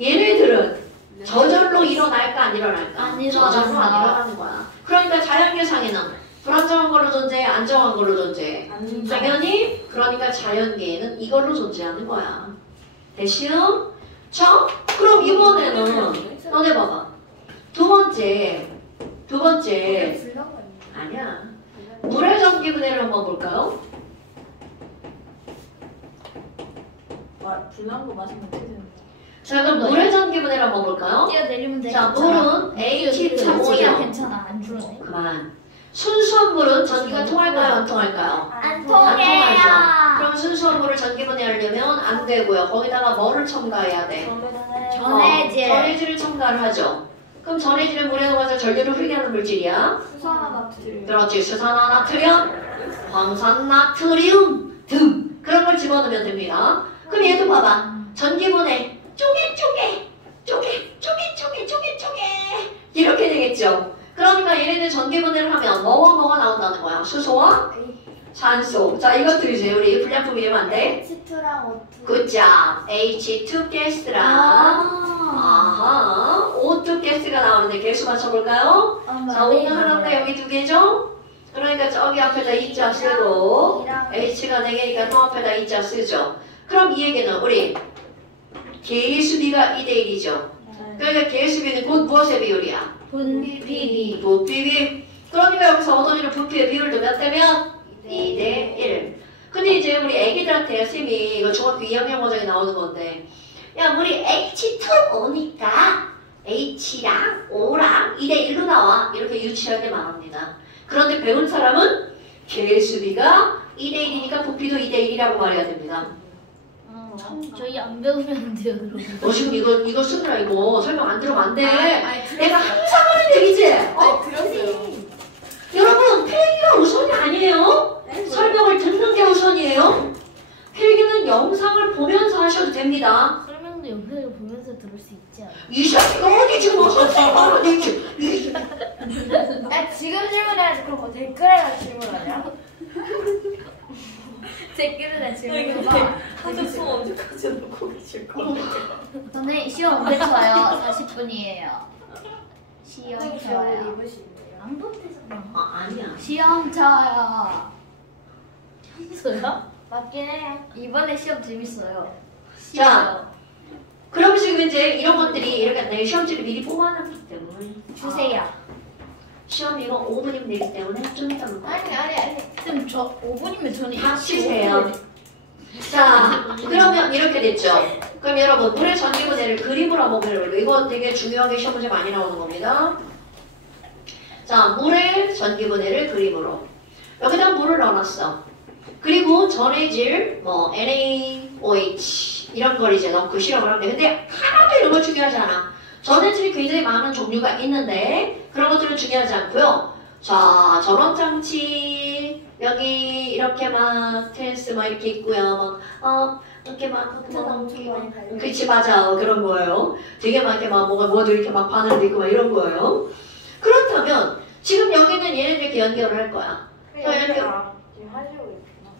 얘네들은 저절로 일어날까 안 일어날까? 안 일어나서. 저절로 안 일어나는 거야. 그러니까 자연계상에는 불안정한 걸로 존재해, 안정한 걸로 존재해. 당연히 그러니까 자연계에는 이걸로 존재하는 거야. 됐시요? 자, 그럼 이번에는 너네 봐봐. 두 번째 아니야. 물의 전기분해를 한번 볼까요? 불난 거 마시면 어떻게 되는 거야? 자, 그럼 물의 전기분해를 한번 볼까요? 뛰어내리면 돼. 자, 물은 H2O. 괜찮아. 안 줄어네. 그만. 순수한 물은 전기가 통할까요? 안 통할까요? 안 통하죠. 그럼 순수한 물을 전기분해하려면 안 되고요. 거기다가 뭐를 첨가해야 돼? 전해질. 전해질을 첨가를 하죠. 그럼 전해질을 물에 녹아서 전류를 흐르게 하는 물질이야? 수산화나트륨. 그렇지. 수산화나트륨, 황산나트륨 등 그런 걸 집어넣으면 됩니다. 그럼 얘도 봐봐. 전기분해 쪼개 이렇게 되겠죠. 그러니까 얘네들 전기분해를 하면 뭐가 나온다는 거야? 수소와 산소. 자, 이것들이지. 우리 불량품 이러면 안 돼? H2랑 O2. 굿잡. H2 가스랑 아하 O2 가스가 나오는데 개수 맞춰볼까요? 자, 오늘 하나인데 여기 두 개죠? 그러니까 저기 앞에다 2자 쓰고 H가 4개니까 또 앞에다 2자 쓰죠. 그럼 이 얘기는 우리 개수비가 2대1이죠. 그러니까 개수비는 곧 무엇의 비율이야? 분비비. 부피비. 그러니까 여기서 어머니는 부피의 비율도 몇 대면? 2대1. 근데 이제 우리 애기들한테 쌤이 이거 중학교 2학년 과정에 나오는 건데 야 우리 H2O니까 H랑 O랑 2대1로 나와. 이렇게 유치하게 말합니다. 그런데 배운 사람은 개수비가 2대1이니까 부피도 2대1이라고 말해야 됩니다. 저희 안 배우면 안 돼요, 그럼. 너 지금 이거 쓰느라 이거 설명 안 들으면 안 돼. 내가 항상 하는 얘기지? 들었어요. 여러분 필기가 우선이 아니에요. 설명을 듣는 게 우선이에요. 필기는 영상을 보면서 하셔도 됩니다. 설명도 영상을 보면서 들을 수 있지 않아요? 이 새끼가 어디 지금 선생님 말을 했지? 야 지금 질문해야지. 그럼 뭐 댓글에다 질문하냐? 댓글에다 근데 한쪽 수업 언제까지 놓고 계실 거예요? 저는 시험 언제 쳐요? 40분이에요. 시험 선생님 쳐요. 입으시네요. 안 보태서 아니야. 시험 쳐요. 재밌어요? 맞긴 해요. 이번에 시험 재밌어요. 자. 그럼 지금 이제 이런 것들이 이렇게 내 시험지를 미리 뽑아놨기 때문에 주세요. 시험 이거 5분이면 되기 때문에 좀 이따 볼까요? 아니. 쌤, 저 5분이면 저는 닥치세요. 자, 그러면 이렇게 됐죠. 그럼 여러분, 물의 전기분해를 그림으로 한번 그려볼게요. 이거 되게 중요하게 시험 문제 많이 나오는 겁니다. 자, 물의 전기분해를 그림으로. 여기다 물을 넣어놨어. 그리고 전해질 뭐 NaOH 이런 걸 이제 넣고 실험을 하는데, 근데 하나도 이런 거 중요하지 않아. 전해질이 굉장히 많은 종류가 있는데 그런 것들은 중요하지 않고요. 자, 전원장치 여기 이렇게 막 테니스 막 이렇게 있고요. 막 이렇게 막 그치 맞아 그런 거예요. 되게 막 이렇게 막 뭐도 이렇게 막 바늘도 있고 막 이런 거예요. 그렇다면 지금 여기는 얘네들 이렇게 연결을 할 거야. 지금 하시고 있구나.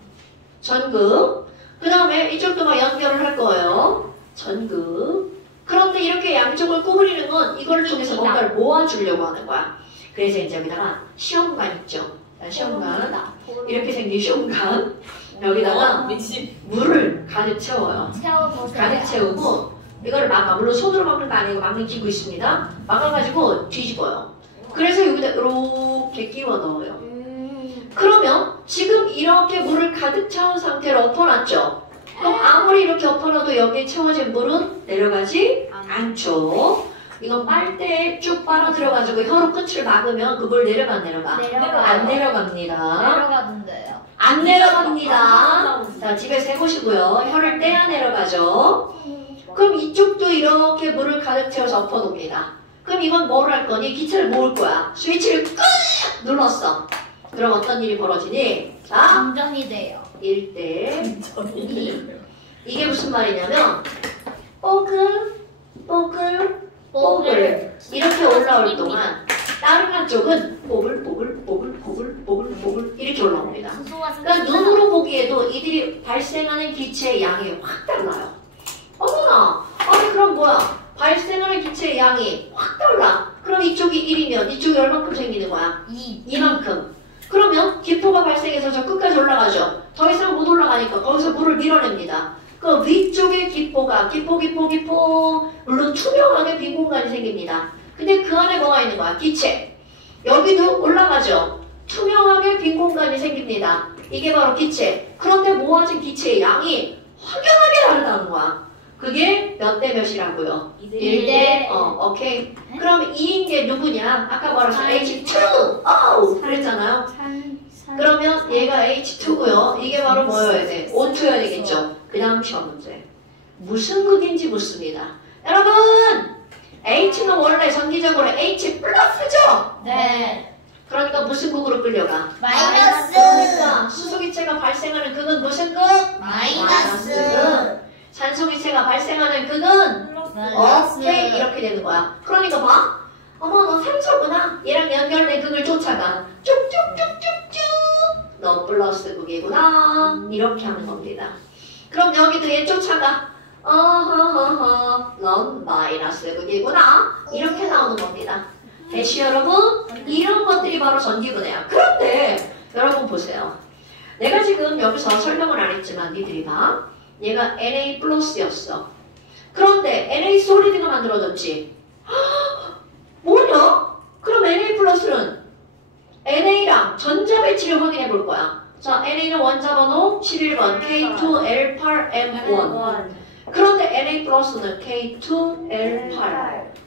전극. 그 다음에 이쪽도 막 연결을 할 거예요. 전극. 그런데 이렇게 양쪽을 구부리는 건 이걸 통해서 뭔가를 모아주려고 하는 거야. 그래서 이제 여기다가 시험관 있죠. 자, 시험관. 이렇게 생긴 시험관. 여기다가 물을 가득 채워요. 채워보세요. 가득 채우고 이걸 막아. 물론 손으로 막는 거 아니고 막는 기구 있습니다. 막아가지고 뒤집어요. 그래서 여기다 이렇게 끼워 넣어요. 그러면 지금 이렇게 물을 가득 채운 상태로 엎어놨죠. 그럼 아무리 이렇게 엎어놔도 여기에 채워진 물은 내려가지 않죠. 이건 빨대에 쭉 빨아 들어가지고 혀로 끝을 막으면 그걸 내려가 안 내려가? 안 내려갑니다. 내려가던데요. 안 내려갑니다. 자, 집에서 해보시고요. 혀를 떼야 내려가죠. 그럼 이쪽도 이렇게 물을 가득 채워서 엎어놓습니다. 그럼 이건 뭘 할 거니? 기체를 모을 거야. 스위치를 끄 눌렀어. 그럼 어떤 일이 벌어지니? 자, 감정이 돼요. 1대 2. 이게 무슨 말이냐면 뽀글 이렇게 올라올 동안 다른 한쪽은 뽀글 이렇게 올라옵니다. 그러니까 눈으로 보기에도 이들이 발생하는 기체의 양이 확 달라요. 어머나, 아니 그럼 뭐야? 발생하는 기체의 양이 확 달라. 그럼 이쪽이 1이면 이쪽이 얼만큼 생기는 거야? 2만큼. 그러면 기포가 발생해서 저 끝까지 올라가죠. 더 이상 못 올라가니까 거기서 물을 밀어냅니다. 그 위쪽에 기포가 기포 물론 투명하게 빈 공간이 생깁니다. 근데 그 안에 뭐가 있는 거야? 기체. 여기도 올라가죠. 투명하게 빈 공간이 생깁니다. 이게 바로 기체. 그런데 모아진 기체의 양이 확연하게 다르다는 거야. 그게 몇 대 몇이라고요? 1대 오케이. 그럼 2인 게 누구냐? 아까 말했죠. H2 그랬잖아요. 그러면 얘가 H2고요. 이게 바로 뭐여야 돼? O2여야 되겠죠. 그 다음 시험 문제. 무슨 극인지 묻습니다. 여러분! H는 원래 전기적으로 H 플러스죠? 네. 그러니까 무슨 극으로 끌려가? 마이너스. 그러니까 수소기체가 발생하는 극은 무슨 극? 마이너스. 산소기체가 발생하는 극은? 오케이 이렇게 되는 거야. 그러니까 봐. 어머 너 산소구나. 얘랑 연결된 극을 쫓아가. 쭉쭉쭉쭉쭉. 너 플러스 극이구나. 이렇게 하는 겁니다. 그럼 여기도 얘 쫓아가. 넌 마이너스 극이구나. 이렇게 나오는 겁니다. 대시 여러분, 이런 것들이 바로 전기분해야. 그런데 여러분 보세요. 내가 지금 여기서 설명을 안 했지만 니들이 봐. 얘가 Na 플러스였어. 그런데 Na 솔리드가 만들어졌지. 뭐냐? 그럼 Na 플러스는 Na랑 전자 배치를 확인해 볼 거야. 자, Na는 원자번호 11번 K2L8M1. 그런데 Na 플러스는 K2L8.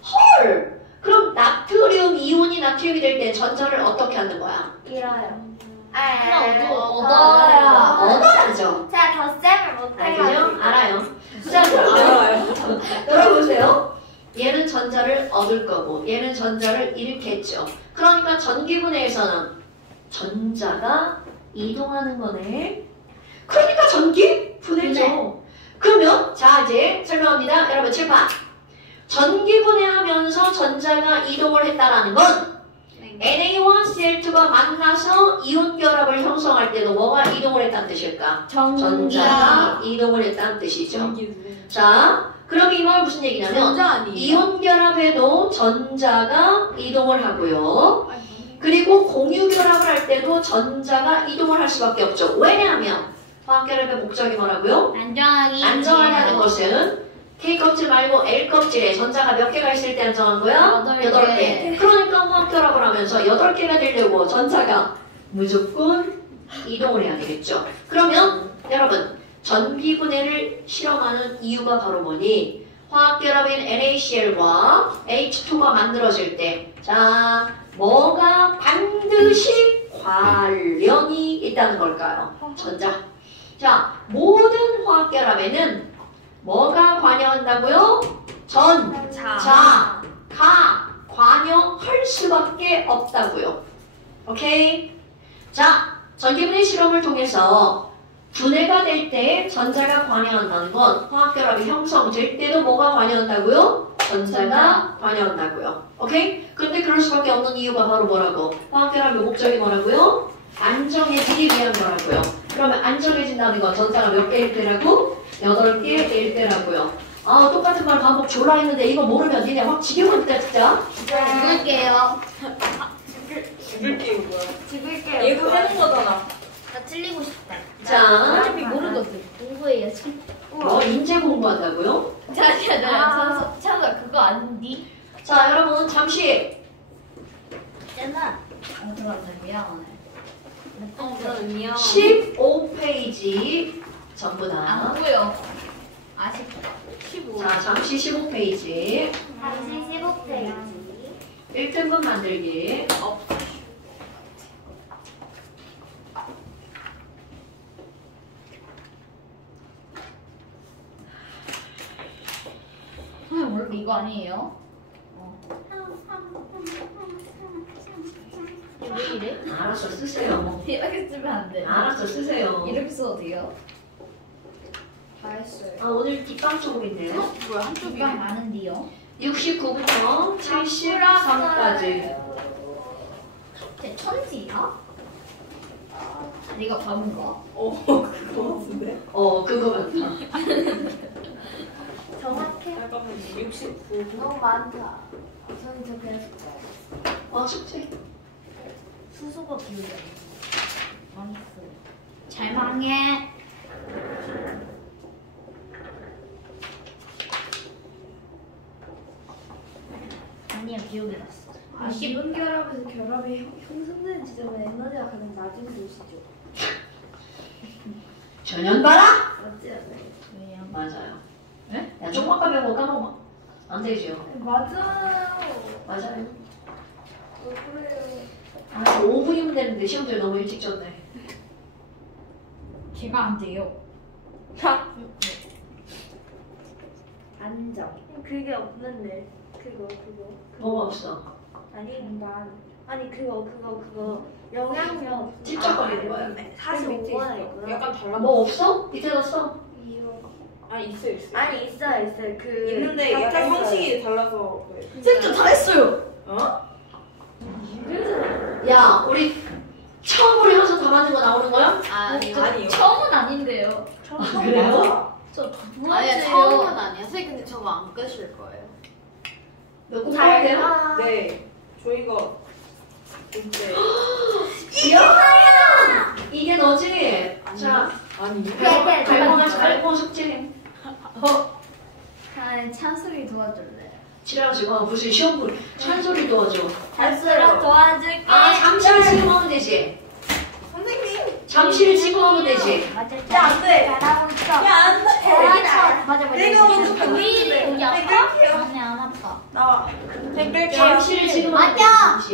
헐! 그럼 나트륨 이온이 나트륨이 될 때 전자를 어떻게 하는 거야? 잃어요. 얻어야죠. 제가 덧셈을 못해가지고. 알죠? 알아요. 자, 그러면 들어보세요. 얘는 전자를 얻을 거고 얘는 전자를 잃겠죠. 그러니까 전기분해에서는 전자가 이동하는 거네. 그러니까 전기 분해죠. 그러면 자 이제 설명합니다. 여러분 칠판. 전기분해하면서 전자가 이동을 했다라는 건 Na1, Cl2가 만나서 이온 결합을 형성할 때도 뭐가 이동을 했다는 뜻일까? 전자가 이동을 했다는 뜻이죠. 자, 그럼 이 말 무슨 얘기냐면 이온 결합에도 전자가 이동을 하고요. 그리고 공유 결합을 할 때도 전자가 이동을 할 수밖에 없죠. 왜냐하면 화학 결합의 목적이 뭐라고요? 안정하기. 안정하다는 것은 K 껍질 말고 L 껍질에 전자가 몇 개가 있을 때 안정한 거야? 8개. 8개. 그러니까 화학결합을 하면서 8개가 되려고 전자가 무조건 이동을 해야 되겠죠. 그러면 여러분 전기분해를 실험하는 이유가 바로 뭐니? 화학결합인 NaCl과 H2가 만들어질 때 자, 뭐가 반드시 관련이 있다는 걸까요? 전자. 자, 모든 화학결합에는 뭐가 관여한다고요? 전자가 관여할 수밖에 없다고요. 오케이? 자, 전기분해 실험을 통해서 분해가 될 때 전자가 관여한다는 건 화학결합이 형성될 때도 뭐가 관여한다고요? 전자가 관여한다고요. 오케이? 근데 그럴 수밖에 없는 이유가 바로 뭐라고? 화학결합의 목적이 뭐라고요? 안정해지기 위한 거라고요. 그러면 안정해진다는 건 전자가 몇 개일 때라고? 8개일 때라고요. 아, 똑같은 말 반복 졸라 했는데 이거 모르면 니네 확 지겨우겠다 진짜. 죽을게요. 죽을게 이거 뭐야? 집을게요. 얘도 해는 거잖아. 나 틀리고 싶다. 자, 어차피 모르거든. 공부해야지. 뭐 인재 공부한다고요? 자기야, 나 찬서 그거 아닌디? 자, 여러분 잠시 있잖아. 들어왔네. 미안하네. 저는요. 15페이지 전부 다. 안 보여. 아쉽다. 15. 자, 잠시 15페이지. 다시 15페이지. 1등분 만들기. 원래 이거 아니에요? 왜 이래? 알았어, 쓰세요. 이렇게 쓰면 안 돼. 알았어, 쓰세요. 이렇게 써도 돼요? 다 했어요. 아, 오늘 뒷방 조금 있네. 뭐야 한쪽이? 이거 많은데요? 69부터 73까지. 쟤 천지야? 네가 바본가? 그거 같은데? 그거 같아. 정확해. 잠깐만 69. 너무 많다. 저는 저 그냥 숙제. 수수가 기억이 안 나. 망했어. 잘 망해. 아니야, 기억이 났어. 기분 결합에서 결합이 형성되는 지점은 에너지가 가장 낮은 곳이죠. 전현 봐라! 맞지 않아요? 왜요? 맞아요. 네? 야, 쪽박가 배우고 까먹어. 안 되죠. 맞아요. 맞아요. 왜 그래요? 아, 5분이면 되는데 시험들 너무 일찍 졌네. 제가 안 돼요. 안정. 그게 없는데. 그거. 뭐가 없어. 아니, 아니 그거 영양력 찝쩍거리는 거야. 45번에 있구나. 약간 달라. 뭐 없어? 밑에 넣었어? 아니 있어요. 아니 있어요. 그 있는데 약간 같았어요. 형식이 달라서 그래. 쌤좀 잘했어요. 어? 야, 우리 처음으로 해서 다 맞는 거 나오는 거야? 아니요. 처음은 아닌데요. 그래요? 저 두 아니 번째요. 처음은 아니야. 선생님 근데 저거 안 끄실 거예요. 몇 공부해야 돼요? 네. 저희가 이제 이야! 이게 너지? 자, 아니 갈고 숙제. 아니, 찬솔이 도와줄래. 지랄하지마. 무슨 시험을 찬소리 도와줘. 잘쓰라 도와줄게. 아, 잠시를 지금 하면 되지. 선생님. 잠시를 지금 하면 되지. 맞아. 야, 안 돼. 잘하고 있어. 야안 돼. 맞아. 내가 먼저 우리 네, 여기 아파? 끌게요. 아니, 안 아파. 나와. 댓글 잠시를 지금 하면 맞아. 되지.